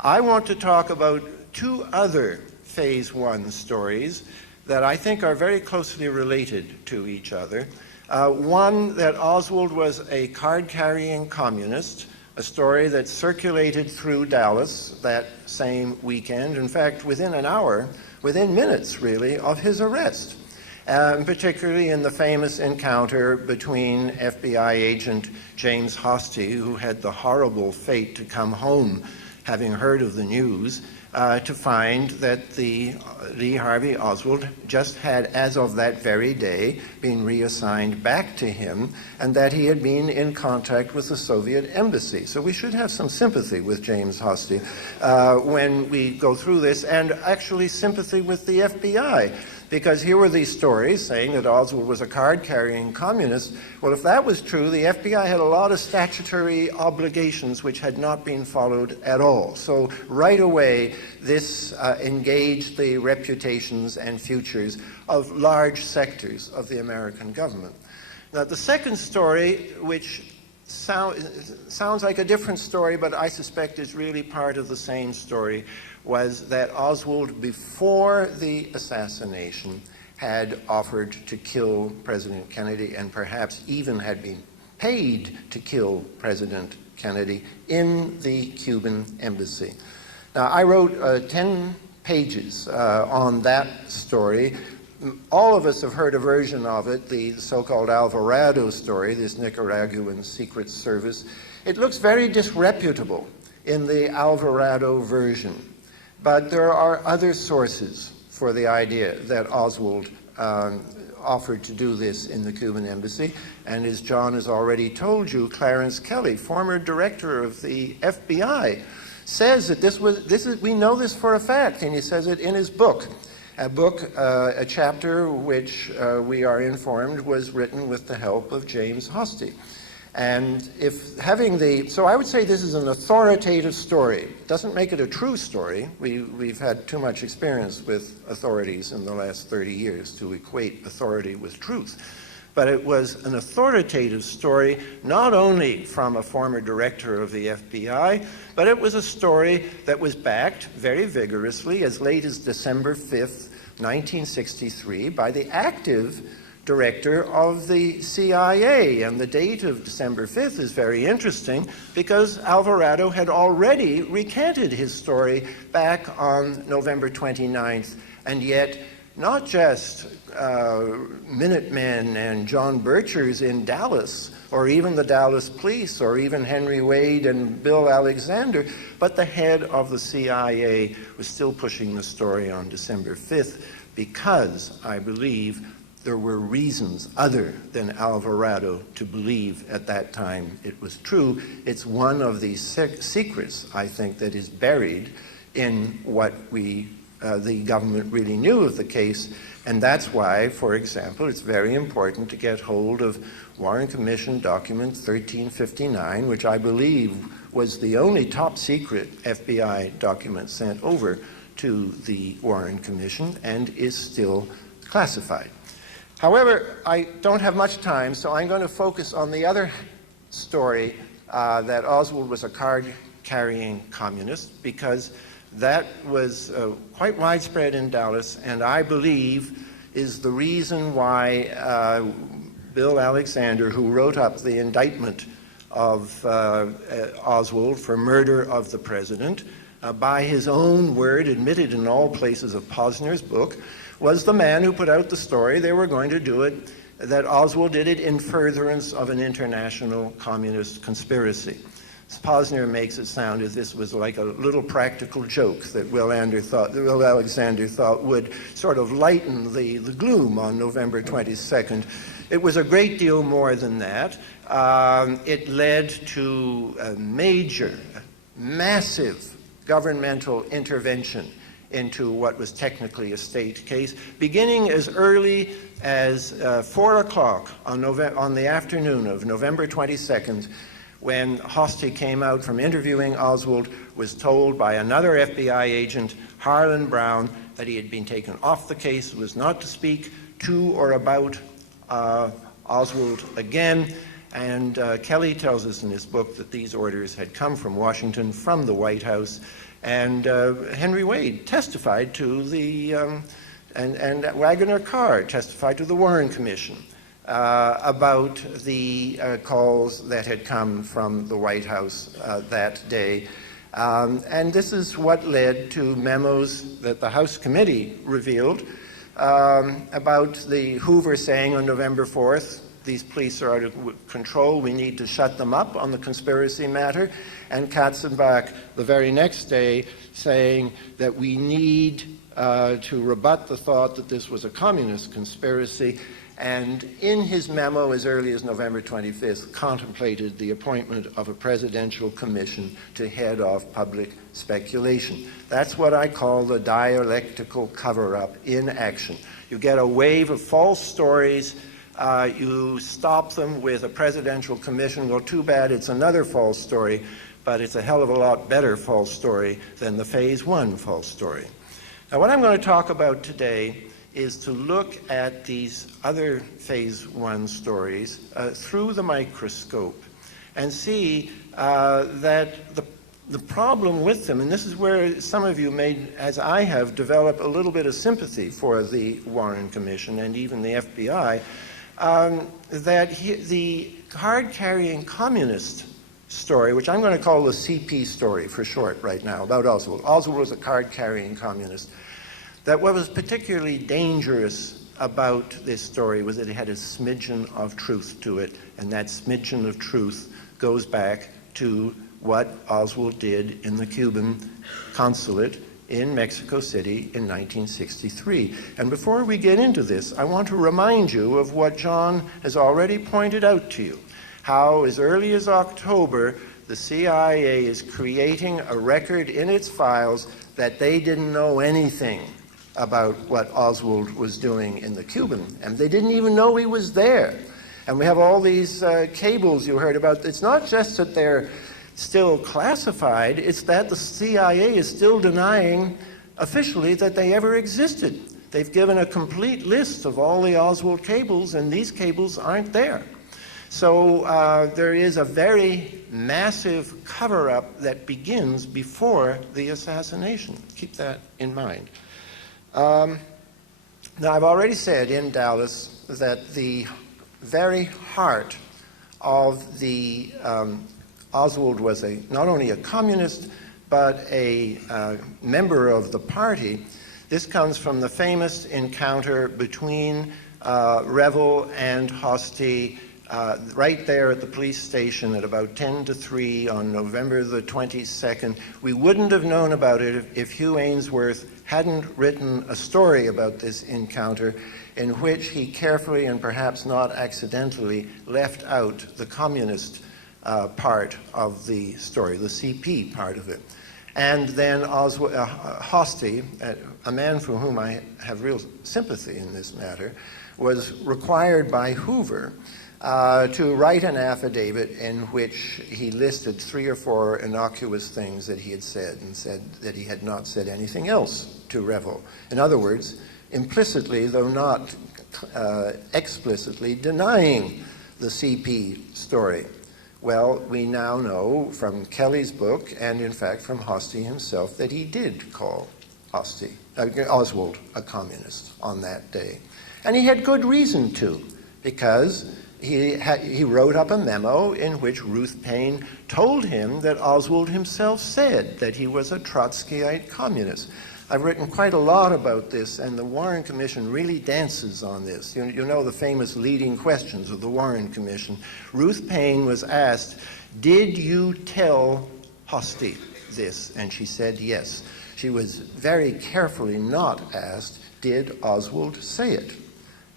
I want to talk about 2 other phase 1 stories that I think are very closely related to each other. One, that Oswald was a card-carrying communist, a story that circulated through Dallas that same weekend, in fact, within an hour, within minutes, really, of his arrest, particularly in the famous encounter between FBI agent James Hosty, who had the horrible fate to come home having heard of the news, to find that the Lee Harvey Oswald just had, as of that very day, been reassigned back to him, and that he had been in contact with the Soviet embassy. So we should have some sympathy with James Hosty when we go through this, and actually sympathy with the FBI. Because here were these stories saying that Oswald was a card-carrying communist. Well, if that was true, the FBI had a lot of statutory obligations which had not been followed at all. So right away, this engaged the reputations and futures of large sectors of the American government. Now, the second story, which sounds like a different story, but I suspect is really part of the same story, was that Oswald, before the assassination, had offered to kill President Kennedy and perhaps even had been paid to kill President Kennedy in the Cuban embassy. Now, I wrote 10 pages on that story. All of us have heard a version of it, the so-called Alvarado story, this Nicaraguan secret service. It looks very disreputable in the Alvarado version. But there are other sources for the idea that Oswald offered to do this in the Cuban embassy. And as John has already told you, Clarence Kelly, former director of the FBI, says that we know this for a fact, and he says it in his book. A chapter which we are informed was written with the help of James Hosty. And so I would say this is an authoritative story. It doesn't make it a true story. We've had too much experience with authorities in the last 30 years to equate authority with truth. But it was an authoritative story, not only from a former director of the FBI, but it was a story that was backed very vigorously as late as December 5th, 1963, by the active director of the CIA. And the date of December 5th is very interesting because Alvarado had already recanted his story back on November 29th, and yet not just Minutemen and John Birchers in Dallas, or even the Dallas police, or even Henry Wade and Bill Alexander, but the head of the CIA was still pushing the story on December 5th because, I believe, there were reasons other than Alvarado to believe at that time it was true. It's one of these secrets, I think, that is buried in what the government really knew of the case, and that's why, for example, it's very important to get hold of Warren Commission document 1359, which I believe was the only top secret FBI document sent over to the Warren Commission and is still classified. However, I don't have much time, so I'm going to focus on the other story, that Oswald was a card-carrying communist, because that was quite widespread in Dallas, and I believe is the reason why Bill Alexander, who wrote up the indictment of Oswald for murder of the president, by his own word, admitted in all places of Posner's book, was the man who put out the story they were going to do it, that Oswald did it in furtherance of an international communist conspiracy. Posner makes it sound as this was like a little practical joke that Will Alexander thought would sort of lighten the gloom on November 22nd. It was a great deal more than that. It led to a major, massive governmental intervention into what was technically a state case, beginning as early as 4 o'clock on the afternoon of November 22nd, when Hosty came out from interviewing Oswald, was told by another FBI agent, Harlan Brown, that he had been taken off the case, was not to speak to or about Oswald again. And Kelly tells us in his book that these orders had come from Washington, from the White House. And Henry Wade testified to the, and Wagner Carr testified to the Warren Commission about the calls that had come from the White House that day. And this is what led to memos that the House committee revealed about the Hoover saying on November 4th, these police are out of control, we need to shut them up on the conspiracy matter, and Katzenbach the very next day saying that we need to rebut the thought that this was a communist conspiracy, and in his memo as early as November 25th contemplated the appointment of a presidential commission to head off public speculation. That's what I call the dialectical cover-up in action. You get a wave of false stories, you stop them with a presidential commission. Well, too bad it's another false story, but it's a hell of a lot better false story than the Phase 1 false story. Now, what I'm going to talk about today is to look at these other Phase 1 stories through the microscope and see that the problem with them, and this is where some of you may, as I have, develop a little bit of sympathy for the Warren Commission and even the FBI, the card-carrying communist story, which I'm going to call the CP story for short right now, about Oswald. Oswald was a card-carrying communist. That what was particularly dangerous about this story was that it had a smidgen of truth to it, and that smidgen of truth goes back to what Oswald did in the Cuban consulate in Mexico City in 1963. And before we get into this, I want to remind you of what John has already pointed out to you, how as early as October, the CIA is creating a record in its files that they didn't know anything about what Oswald was doing in the Cuban, and they didn't even know he was there. And we have all these cables you heard about. It's not just that they're still classified, it's that the CIA is still denying officially that they ever existed. They've given a complete list of all the Oswald cables, and these cables aren't there. So there is a very massive cover-up that begins before the assassination. Keep that in mind. Now, I've already said in Dallas that the very heart of the Oswald was not only a communist, but a member of the party This comes from the famous encounter between Revel and Hosty right there at the police station at about 10 to 3 on November the 22nd. We wouldn't have known about it if Hugh Ainsworth hadn't written a story about this encounter in which he carefully and perhaps not accidentally left out the communist part of the story, the CP part of it. And then Hosty, a man for whom I have real sympathy in this matter, was required by Hoover to write an affidavit in which he listed 3 or 4 innocuous things that he had said and said that he had not said anything else to Revel. In other words, implicitly, though not explicitly, denying the CP story. Well, we now know from Kelly's book, and in fact from Hosty himself, that he did call Oswald a communist on that day. And he had good reason to, because he wrote up a memo in which Ruth Paine told him that Oswald himself said that he was a Trotskyite communist. I've written quite a lot about this, and the Warren Commission really dances on this. You know the famous leading questions of the Warren Commission. Ruth Paine was asked, "Did you tell Hosty this?" And she said yes. She was very carefully not asked, "Did Oswald say it?"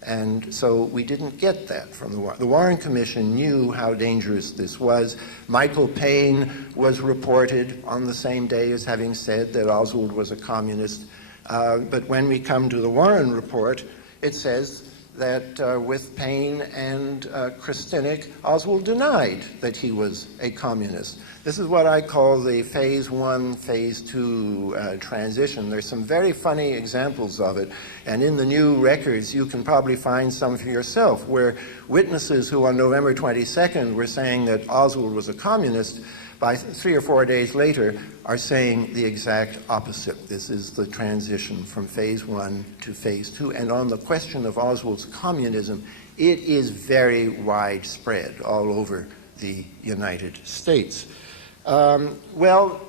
And so we didn't get that from the Warren. The Warren Commission knew how dangerous this was. Michael Paine was reported on the same day as having said that Oswald was a communist. But when we come to the Warren report, it says that with Paine and Christinik, Oswald denied that he was a communist. This is what I call the phase 1, phase 2 transition. There's some very funny examples of it, and in the new records you can probably find some for yourself, where witnesses who on November 22nd were saying that Oswald was a communist, by 3 or 4 days later are saying the exact opposite. This is the transition from phase 1 to phase 2. And on the question of Oswald's communism, it is very widespread all over the United States. Well,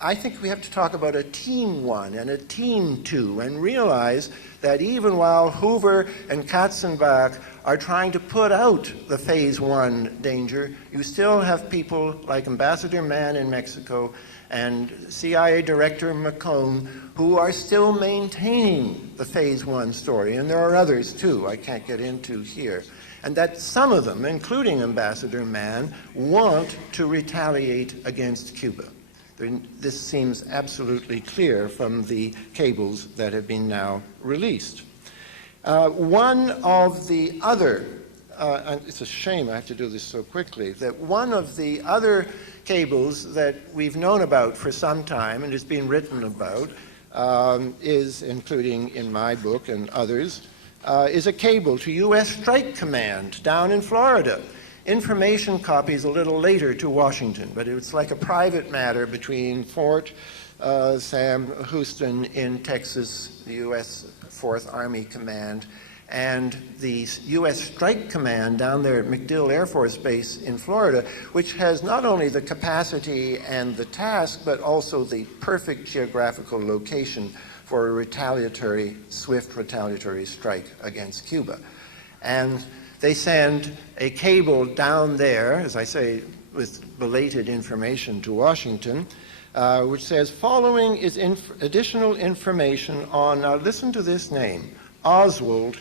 I think we have to talk about a team 1 and a team 2 and realize that even while Hoover and Katzenbach are trying to put out the phase 1 danger, you still have people like Ambassador Mann in Mexico and CIA Director McCone who are still maintaining the phase 1 story. And there are others too I can't get into here. And that some of them, including Ambassador Mann, want to retaliate against Cuba. This seems absolutely clear from the cables that have been now released. One of the other, and it's a shame I have to do this so quickly, that one of the other cables that we've known about for some time and has been written about is, including in my book and others, is a cable to U.S. Strike Command down in Florida. Information copies a little later to Washington, but it's like a private matter between Fort Sam Houston in Texas, the U.S. 4th Army Command, and the U.S. Strike Command down there at MacDill Air Force Base in Florida, which has not only the capacity and the task, but also the perfect geographical location for a retaliatory, swift retaliatory strike against Cuba. And they send a cable down there, as I say, with belated information to Washington, which says, following is additional information on, now listen to this name, Oswald,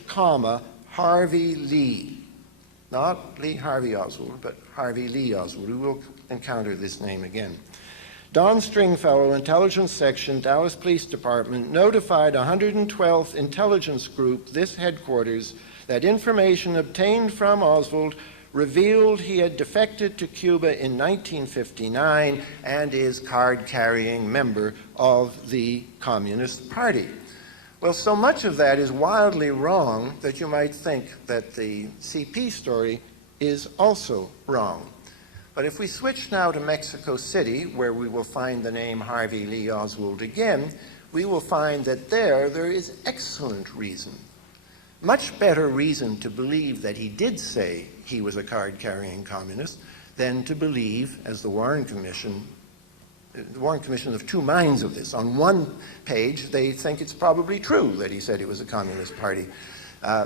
Harvey Lee. Not Lee Harvey Oswald, but Harvey Lee Oswald. We will encounter this name again. Don Stringfellow, Intelligence Section, Dallas Police Department, notified 112th Intelligence Group, this headquarters, that information obtained from Oswald revealed he had defected to Cuba in 1959 and is card-carrying member of the Communist Party. Well, so much of that is wildly wrong that you might think that the CP story is also wrong. But if we switch now to Mexico City, where we will find the name Harvey Lee Oswald again, we will find that there is excellent reason, much better reason to believe that he did say he was a card-carrying communist than to believe, as the Warren Commission the Warren Commission of two minds of this. On one page, they think it's probably true that he said he was a Communist Party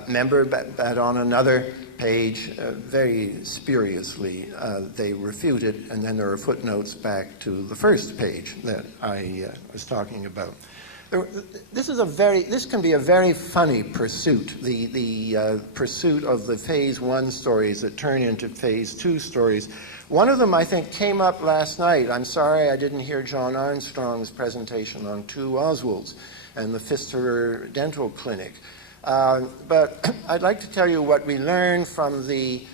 member, but on another page, very spuriously, they refute it, and then there are footnotes back to the first page that I was talking about. This can be a very funny pursuit, the pursuit of the Phase 1 stories that turn into Phase 2 stories. One of them, I think, came up last night. I'm sorry I didn't hear John Armstrong's presentation on two Oswalds and the Pfister Dental Clinic. But I'd like to tell you what we learned from the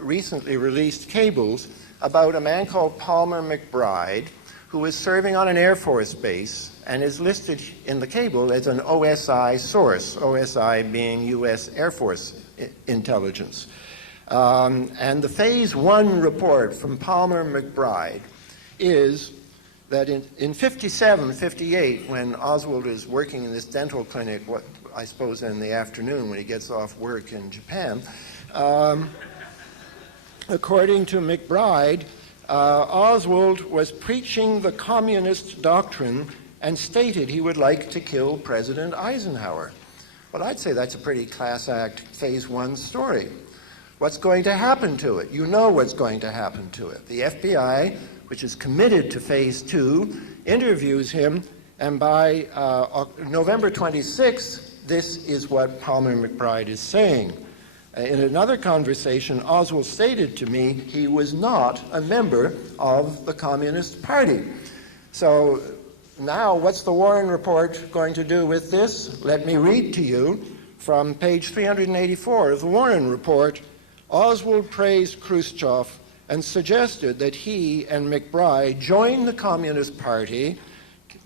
recently released cables about a man called Palmer McBride, who was serving on an Air Force base and is listed in the cable as an OSI source, OSI being U.S. Air Force intelligence. And the Phase 1 report from Palmer McBride is that in 57, 58, when Oswald is working in this dental clinic, what I suppose in the afternoon when he gets off work in Japan, according to McBride, Oswald was preaching the communist doctrine and stated he would like to kill President Eisenhower. Well, I'd say that's a pretty class act Phase 1 story. What's going to happen to it? You know what's going to happen to it. The FBI, which is committed to Phase 2, interviews him, and by November 26th, this is what Palmer McBride is saying. In another conversation, Oswald stated to me he was not a member of the Communist Party. So now what's the Warren Report going to do with this? Let me read to you from page 384 of the Warren Report. Oswald praised Khrushchev and suggested that he and McBride join the Communist Party,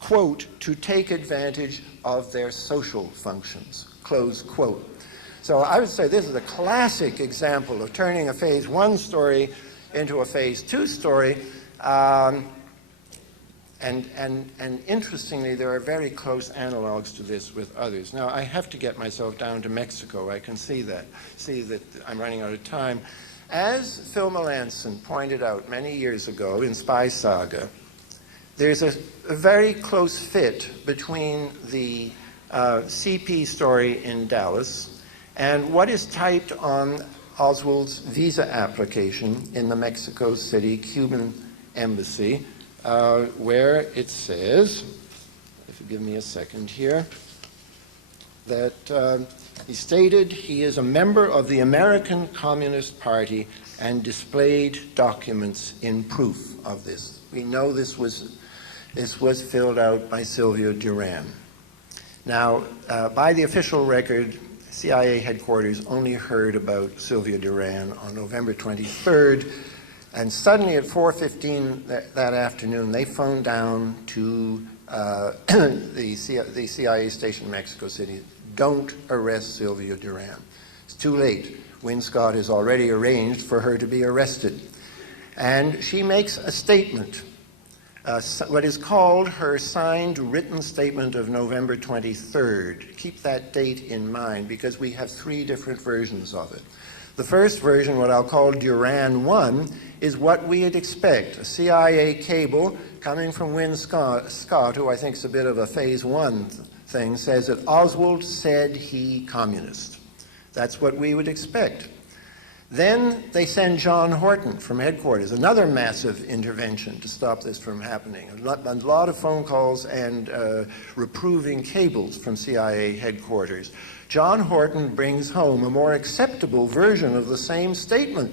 quote, to take advantage of their social functions, close quote. So I would say this is a classic example of turning a Phase 1 story into a Phase 2 story. And interestingly, there are very close analogs to this with others. Now, I have to get myself down to Mexico. I can see that I'm running out of time. As Phil Melanson pointed out many years ago in Spy Saga, there's a very close fit between the CP story in Dallas and what is typed on Oswald's visa application in the Mexico City Cuban embassy, where it says, if you give me a second here, that he stated he is a member of the American Communist Party and displayed documents in proof of this. We know this was filled out by Sylvia Duran. Now, by the official record, CIA headquarters only heard about Sylvia Duran on November 23rd, and suddenly at 4:15 that afternoon, they phoned down to the CIA station in Mexico City, don't arrest Sylvia Duran. It's too late. Win Scott has already arranged for her to be arrested. And she makes a statement, what is called her signed written statement of November 23rd. Keep that date in mind because we have three different versions of it. The first version, what I'll call Duran 1, is what we'd expect. A CIA cable coming from Win Scott, who I think is a bit of a Phase 1 thing, says that Oswald said he communist. That's what we would expect. Then they send John Horton from headquarters, another massive intervention to stop this from happening. A lot of phone calls and reproving cables from CIA headquarters. John Horton brings home a more acceptable version of the same statement.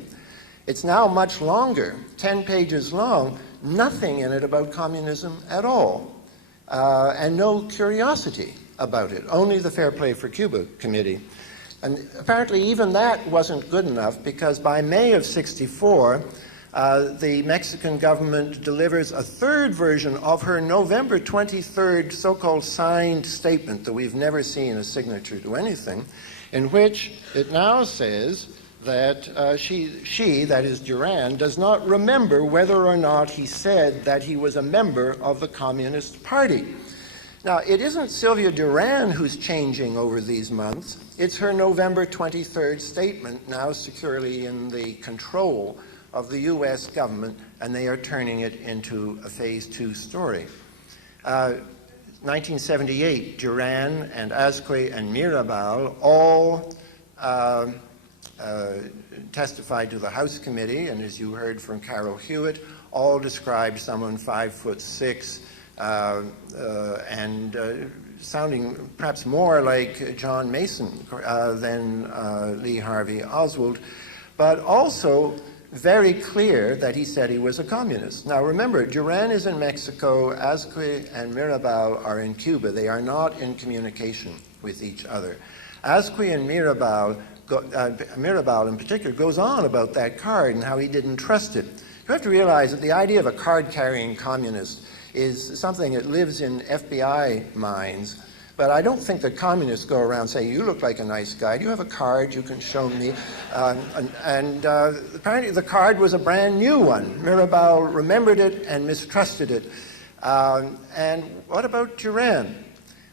It's now much longer, 10 pages long, nothing in it about communism at all, and no curiosity about it, only the Fair Play for Cuba Committee. And apparently even that wasn't good enough because by May of '64, the Mexican government delivers a third version of her November 23rd so-called signed statement that we've never seen a signature to anything, in which it now says that she, that is Duran, does not remember whether or not he said that he was a member of the Communist Party. Now, it isn't Sylvia Duran who's changing over these months. It's her November 23rd statement, now securely in the control of the U.S. government, and they are turning it into a Phase 2 story. 1978, Duran and Azcue and Mirabal all testified to the House Committee, and as you heard from Carol Hewitt, all described someone 5'6", and sounding perhaps more like John Mason than Lee Harvey Oswald, but also very clear that he said he was a communist. Now remember, Duran is in Mexico, Azcue and Mirabal are in Cuba. They are not in communication with each other. Azcue and Mirabal in particular goes on about that card and how he didn't trust it. You have to realize that the idea of a card-carrying communist is something that lives in FBI minds, but I don't think that communists go around saying, you look like a nice guy, do you have a card you can show me? Apparently the card was a brand new one. Mirabal remembered it and mistrusted it. And what about Duran?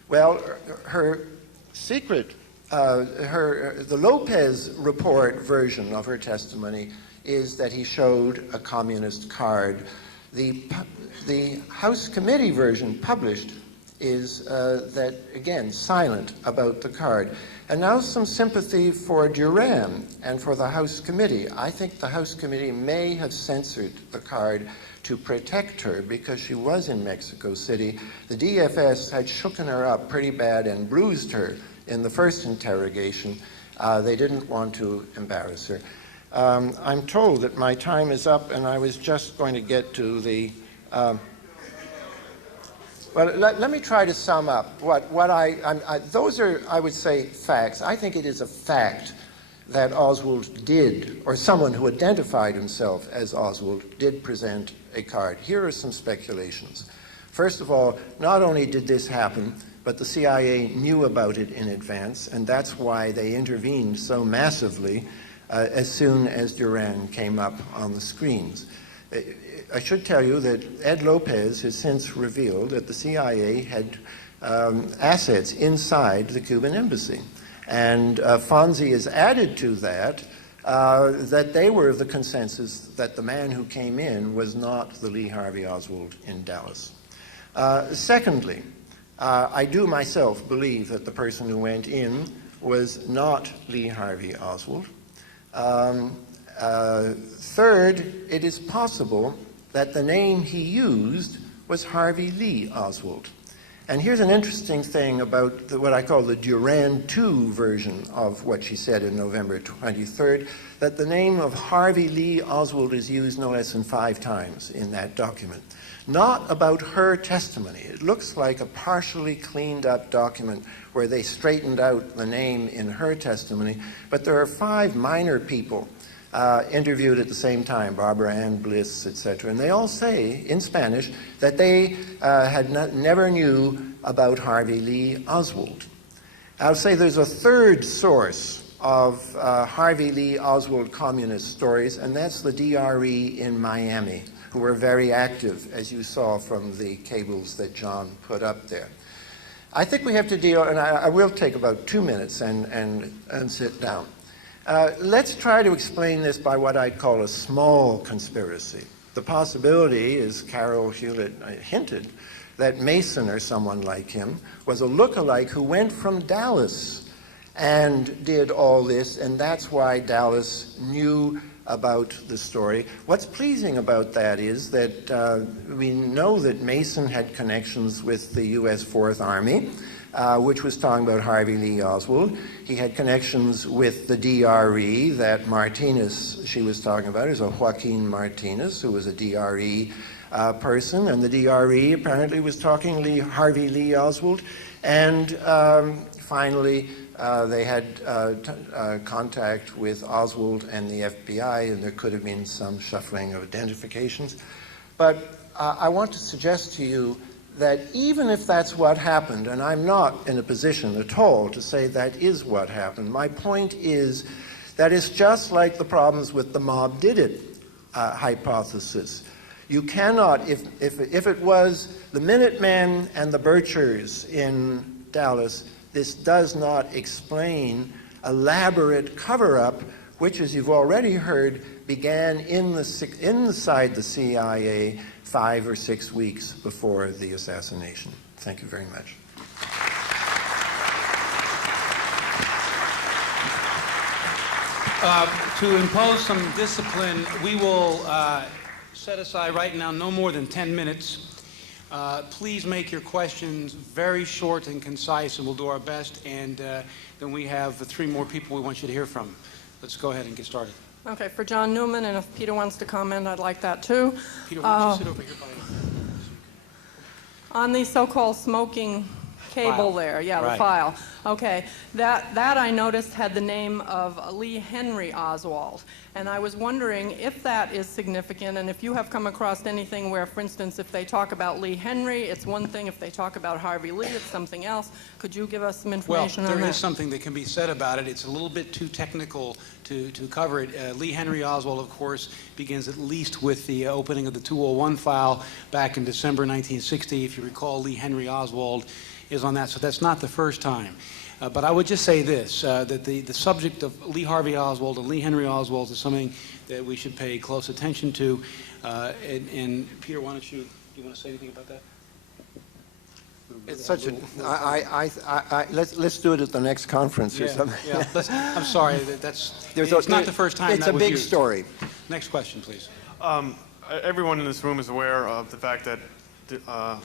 Well, her secret, the Lopez report version of her testimony is that he showed a communist card. The House Committee version published is that, again, silent about the card. And now some sympathy for Duran and for the House Committee. I think the House Committee may have censored the card to protect her because she was in Mexico City. The DFS had shooken her up pretty bad and bruised her in the first interrogation. They didn't want to embarrass her. I'm told that my time is up, and I was just going to get to the... well, let me try to sum up those are, I would say, facts. I think it is a fact that Oswald did, or someone who identified himself as Oswald, did present a card. Here are some speculations. First of all, not only did this happen, but the CIA knew about it in advance, and that's why they intervened so massively as soon as Duran came up on the screens. I should tell you that Ed Lopez has since revealed that the CIA had assets inside the Cuban embassy. And Fonzie has added to that that they were of the consensus that the man who came in was not the Lee Harvey Oswald in Dallas. Secondly, I do myself believe that the person who went in was not Lee Harvey Oswald. Third, it is possible that the name he used was Harvey Lee Oswald. And here's an interesting thing about what I call the Duran 2 version of what she said in November 23rd, that the name of Harvey Lee Oswald is used no less than 5 times in that document. Not about her testimony. It looks like a partially cleaned up document where they straightened out the name in her testimony, but there are 5 minor people interviewed at the same time, Barbara Ann Bliss, etc. And they all say, in Spanish, that they never knew about Harvey Lee Oswald. I'll say there's a third source of Harvey Lee Oswald communist stories, and that's the DRE in Miami, who were very active, as you saw from the cables that John put up there. I think we have to deal, and I will take about 2 minutes and sit down. Let's try to explain this by what I'd call a small conspiracy. The possibility, as Carol Hewlett hinted, that Mason or someone like him was a look-alike who went from Dallas and did all this, and that's why Dallas knew about the story. What's pleasing about that is that we know that Mason had connections with the U.S. Fourth Army, which was talking about Harvey Lee Oswald. He had connections with the DRE that Martinez, she was talking about, is a Joaquin Martinez, who was a DRE person, and the DRE apparently was talking Harvey Lee Oswald. And finally, they had contact with Oswald and the FBI, and there could have been some shuffling of identifications. But I want to suggest to you that even if that's what happened, and I'm not in a position at all to say that is what happened, my point is that it's just like the problems with the mob did it hypothesis. You cannot, if it was the Minutemen and the Birchers in Dallas, this does not explain elaborate cover-up, which, as you've already heard, began inside the CIA 5 or 6 weeks before the assassination. Thank you very much. To impose some discipline, we will set aside right now no more than 10 minutes. Please make your questions very short and concise, and we'll do our best. And then we have 3 more people we want you to hear from. Let's go ahead and get started. Okay, for John Newman, and if Peter wants to comment, I'd like that too. Peter, why don't you sit over here by On the so-called smoking cable File. there, yeah, Right. the file. Okay, that I noticed had the name of Lee Henry Oswald, and I was wondering if that is significant, and if you have come across anything where, for instance, if they talk about Lee Henry, it's one thing. If they talk about Harvey Lee, it's something else. Could you give us some information on that? Well, there is something that can be said about it. It's a little bit too technical to cover it. Lee Henry Oswald, of course, begins at least with the opening of the 201 file back in December 1960. If you recall, Lee Henry Oswald is on that, so that's not the first time. But I would just say this, that the subject of Lee Harvey Oswald and Lee Henry Oswald is something that we should pay close attention to. And Peter, why don't you want to say anything about that? It's such a. Let's do it at the next conference or something. Yeah. I'm sorry. It's not the first time it's that a was big used. story. Next question, please. Everyone in this room is aware of the fact that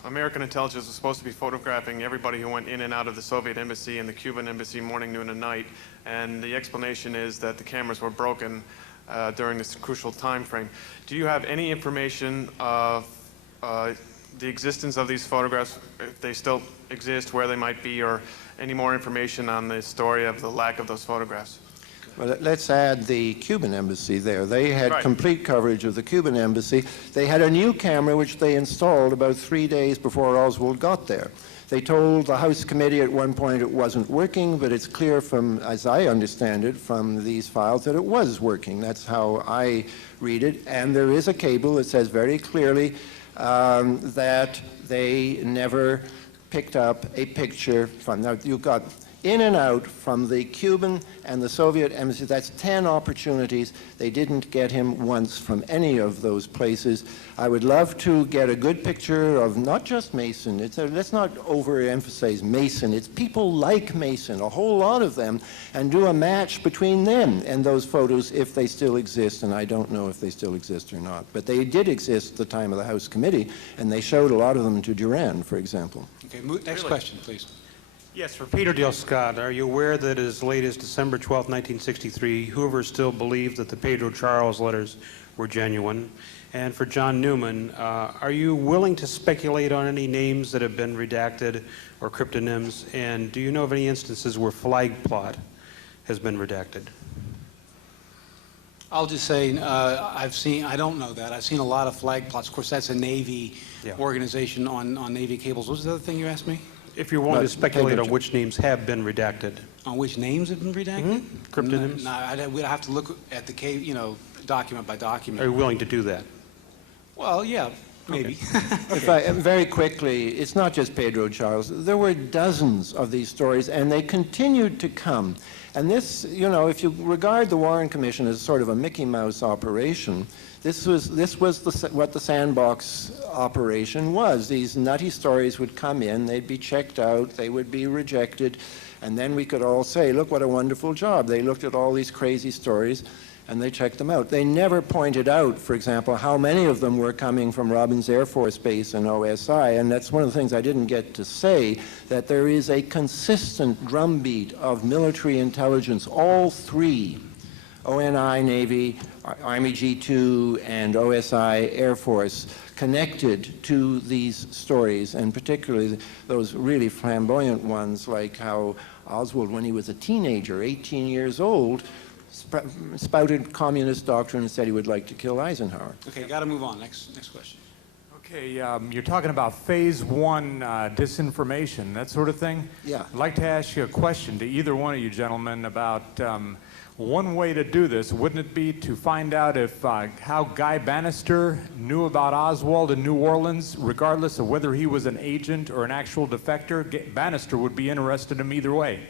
American intelligence was supposed to be photographing everybody who went in and out of the Soviet embassy and the Cuban embassy morning, noon, and night. And the explanation is that the cameras were broken during this crucial time frame. Do you have any information of the existence of these photographs, if they still exist, where they might be, or any more information on the story of the lack of those photographs? Well, let's add the Cuban embassy there. They had Right. complete coverage of the Cuban embassy. They had a new camera which they installed about 3 days before Oswald got there. They told the House committee at one point it wasn't working, but it's clear from, as I understand it, from these files that it was working. That's how I read it. And there is a cable that says very clearly that they never picked up a picture from. Now, you've got in and out from the Cuban and the Soviet embassy. That's 10 opportunities. They didn't get him once from any of those places. I would love to get a good picture of not just Mason. Let's not overemphasize Mason. It's people like Mason, a whole lot of them, and do a match between them and those photos if they still exist, and I don't know if they still exist or not. But they did exist at the time of the House committee, and they showed a lot of them to Duran, for example. Okay, next question, please. Yes, for Peter Dale Scott, are you aware that as late as December 12, 1963, Hoover still believed that the Pedro Charles letters were genuine? And for John Newman, are you willing to speculate on any names that have been redacted or cryptonyms? And do you know of any instances where flag plot has been redacted? I'll just say I don't know that. I've seen a lot of flag plots. Of course, that's a Navy organization on Navy cables. What was the other thing you asked me? If you're willing to speculate on which names have been redacted. On which names have been redacted? Cryptonyms? No, we'd have to look at the document by document. Are you willing to do that? Well, yeah, maybe. If I very quickly, it's not just Pedro Charles. There were dozens of these stories, and they continued to come. And this, if you regard the Warren Commission as sort of a Mickey Mouse operation, this was what the sandbox operation was. These nutty stories would come in, they'd be checked out, they would be rejected, and then we could all say, look what a wonderful job. They looked at all these crazy stories and they checked them out. They never pointed out, for example, how many of them were coming from Robbins Air Force Base and OSI, and that's one of the things I didn't get to say, that there is a consistent drumbeat of military intelligence, all three, ONI, Navy, Army G2, and OSI Air Force, connected to these stories, and particularly those really flamboyant ones, like how Oswald, when he was a teenager, 18 years old, spouted communist doctrine and said he would like to kill Eisenhower. Okay, got to move on. Next question. Okay, you're talking about phase one disinformation, that sort of thing? Yeah. I'd like to ask you a question to either one of you gentlemen about one way to do this. Wouldn't it be to find out if how Guy Bannister knew about Oswald in New Orleans, regardless of whether he was an agent or an actual defector? Bannister would be interested in him either way.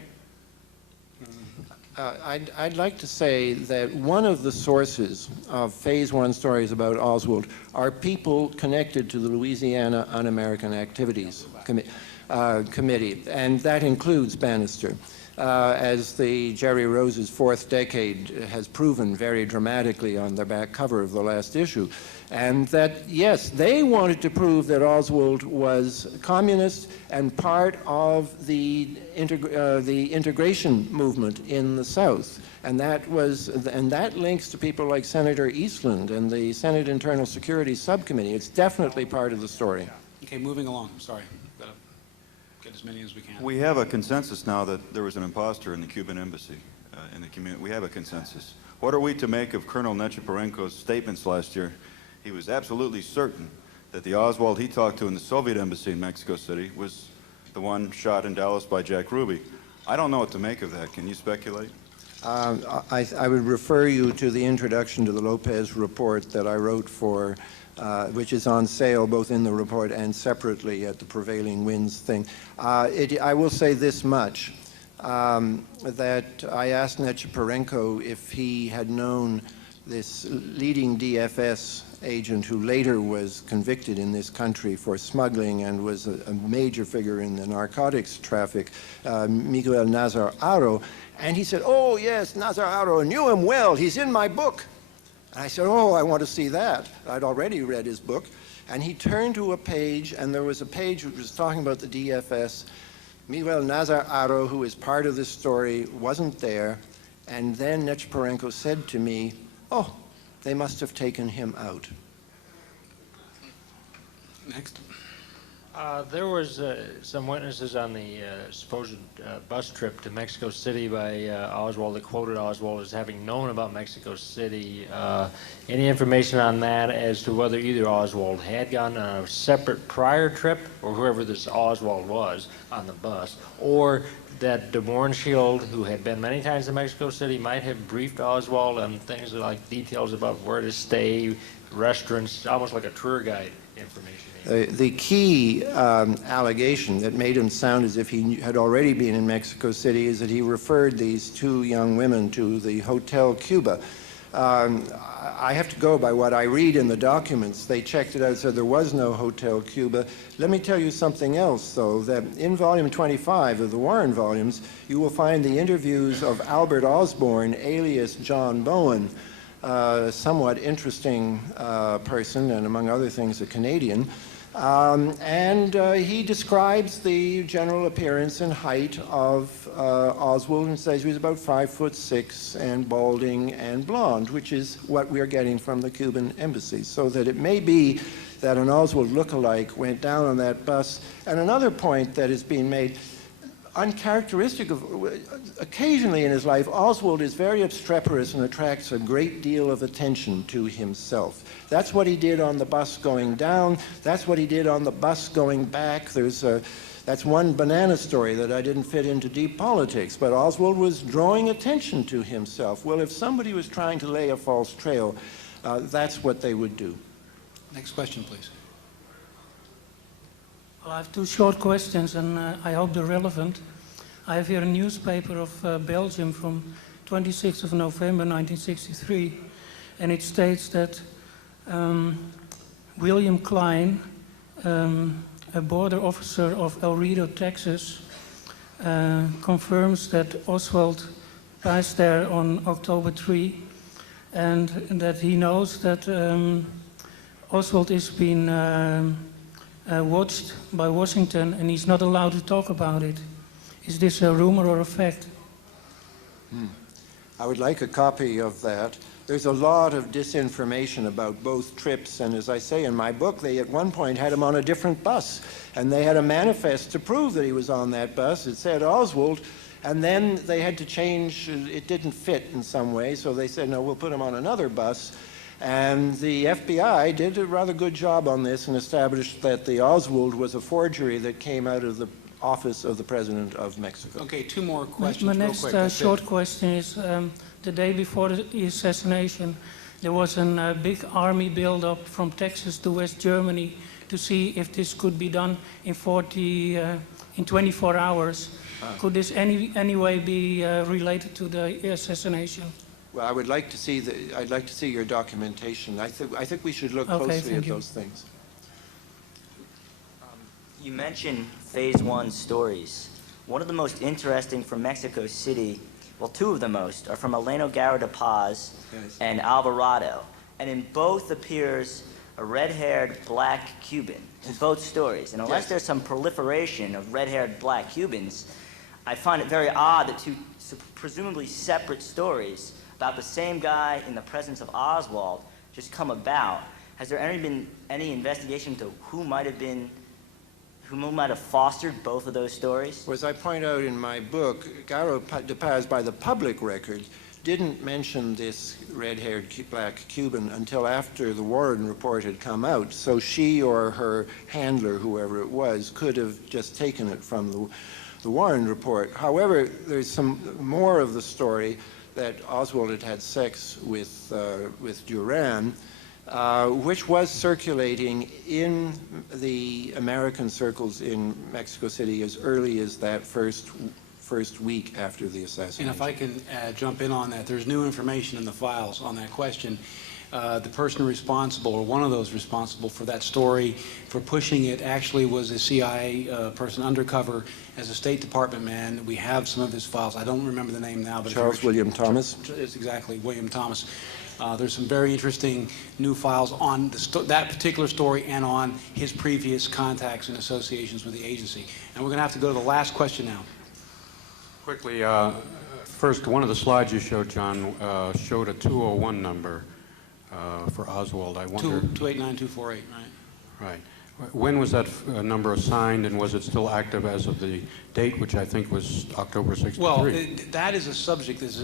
I'd like to say that one of the sources of Phase 1 stories about Oswald are people connected to the Louisiana Un-American Activities Committee, and that includes Bannister, as the Jerry Rose's fourth decade has proven very dramatically on the back cover of the last issue. And that, yes, they wanted to prove that Oswald was communist and part of the integration movement in the South. And that links to people like Senator Eastland and the Senate Internal Security Subcommittee. It's definitely part of the story. Okay, moving along. I'm sorry. Gotta get as many as we can. We have a consensus now that there was an imposter in the Cuban embassy, in the community. We have a consensus. What are we to make of Colonel Nechepurenko's statements last year? He was absolutely certain that the Oswald he talked to in the Soviet embassy in Mexico City was the one shot in Dallas by Jack Ruby. I don't know what to make of that. Can you speculate? I would refer you to the introduction to the Lopez report that I wrote for, which is on sale both in the report and separately at the Prevailing Winds thing. I will say this much, that I asked Nechepurenko if he had known this leading DFS agent who later was convicted in this country for smuggling and was a major figure in the narcotics traffic, Miguel Nazar-Aro, and he said, "Oh yes, Nazar-Aro, knew him well, he's in my book." And I said, "Oh, I want to see that." I'd already read his book, and he turned to a page, and there was a page which was talking about the DFS. Miguel Nazar-Aro, who is part of this story, wasn't there, and then Nechepurenko said to me, "Oh, they must have taken him out." Next. There was some witnesses on the supposed bus trip to Mexico City by Oswald that quoted Oswald as having known about Mexico City. Any information on that as to whether either Oswald had gone on a separate prior trip, or whoever this Oswald was on the bus, or that de Bornschild, who had been many times to Mexico City, might have briefed Oswald on things like details about where to stay, restaurants, almost like a tour guide information? The key allegation that made him sound as if he had already been in Mexico City is that he referred these two young women to the Hotel Cuba. I have to go by what I read in the documents. They checked it out, said there was no Hotel Cuba. Let me tell you something else, though, that in volume 25 of the Warren volumes, you will find the interviews of Albert Osborne, alias John Bowen, a somewhat interesting person, and among other things, a Canadian. He describes the general appearance and height of Oswald and says he was about 5'6" and balding and blonde, which is what we're getting from the Cuban embassy. So that it may be that an Oswald lookalike went down on that bus. And another point that is being made, uncharacteristic of, occasionally in his life, Oswald is very obstreperous and attracts a great deal of attention to himself. That's what he did on the bus going down. That's what he did on the bus going back. That's one banana story that I didn't fit into deep politics, but Oswald was drawing attention to himself. Well, if somebody was trying to lay a false trail, that's what they would do. Next question, please. Well, I have two short questions, and I hope they're relevant. I have here a newspaper of Belgium from 26th of November 1963, and it states that William Klein, a border officer of El Rito, Texas, confirms that Oswald passed there on October 3, and that he knows that Oswald is being watched by Washington, and he's not allowed to talk about it. Is this a rumor or a fact? I would like a copy of that. There's a lot of disinformation about both trips, and as I say in my book, they at one point had him on a different bus, and they had a manifest to prove that he was on that bus. It said Oswald, and then they had to change, it didn't fit in some way, so they said, no, we'll put him on another bus. And the FBI did a rather good job on this and established that the Oswald was a forgery that came out of the office of the President of Mexico. Okay, two more questions. My real next quick. short question is, the day before the assassination, there was a big army build-up from Texas to West Germany to see if this could be done in 24 hours. Could this any way be related to the assassination? Well, I'd like to see your documentation. I think we should look closely at those things. You mentioned Phase 1 stories. One of the most interesting from Mexico City, well, two of the most, are from Eleno Guerra de Paz and Alvarado. And in both appears a red-haired black Cuban in both stories. And unless there's some proliferation of red-haired black Cubans, I find it very odd that two presumably separate stories about the same guy in the presence of Oswald just come about. Has there been any investigation into who might have fostered both of those stories? Well, as I point out in my book, Guerra de Paz, by the public record, didn't mention this red-haired black Cuban until after the Warren report had come out. So she or her handler, whoever it was, could have just taken it from the Warren report. However, there's some more of the story that Oswald had had sex with Duran, which was circulating in the American circles in Mexico City as early as that first week after the assassination. And if I can jump in on that, there's new information in the files on that question. The person responsible, or one of those responsible for that story, for pushing it, actually was a CIA person undercover as a State Department man. We have some of his files. I don't remember the name now, but Charles William Thomas? It's exactly William Thomas. There's some very interesting new files on that particular story and on his previous contacts and associations with the agency. And we're going to have to go to the last question now. Quickly, first, one of the slides you showed, John, showed a 201 number for Oswald. I wonder... 289248, right? Right. When was that number assigned, and was it still active as of the date, which I think was October 63? Well, that is a subject that's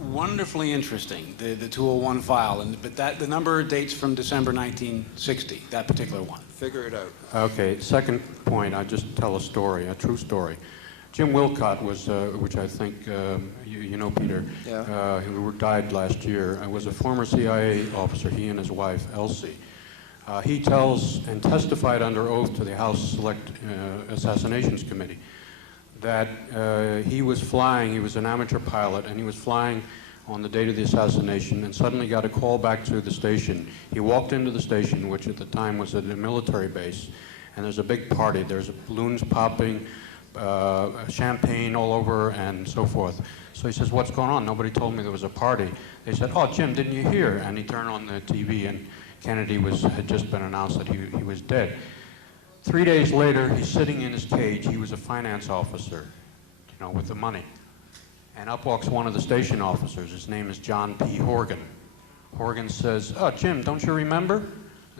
wonderfully interesting, the 201 file, but the number dates from December 1960, that particular one. Figure it out. Okay, second point, I'll just tell a story, a true story. Jim Wilcott was, which I think you know, Peter, who died last year, was a former CIA officer, he and his wife, Elsie. He tells and testified under oath to the House Select Assassinations Committee that he was flying, he was an amateur pilot, and he was flying on the date of the assassination and suddenly got a call back to the station. He walked into the station, which at the time was at a military base, and there's a big party. There's balloons popping, champagne all over, and so forth. So he says, what's going on? Nobody told me there was a party. They said, oh, Jim, didn't you hear? And he turned on the TV, and Kennedy had just been announced that he was dead. 3 days later, he's sitting in his cage. He was a finance officer, you know, with the money. And up walks one of the station officers. His name is John P. Horgan. Horgan says, oh, Jim, don't you remember?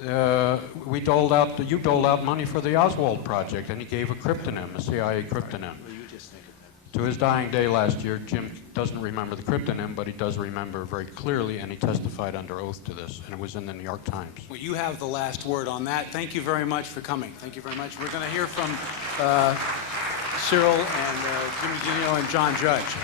You doled out money for the Oswald project, and he gave a cryptonym, a CIA cryptonym. To his dying day last year, Jim doesn't remember the cryptonym, but he does remember very clearly, and he testified under oath to this, and it was in the New York Times. Well, you have the last word on that. Thank you very much for coming. Thank you very much. We're going to hear from Cyril and Jimmy Genio and John Judge.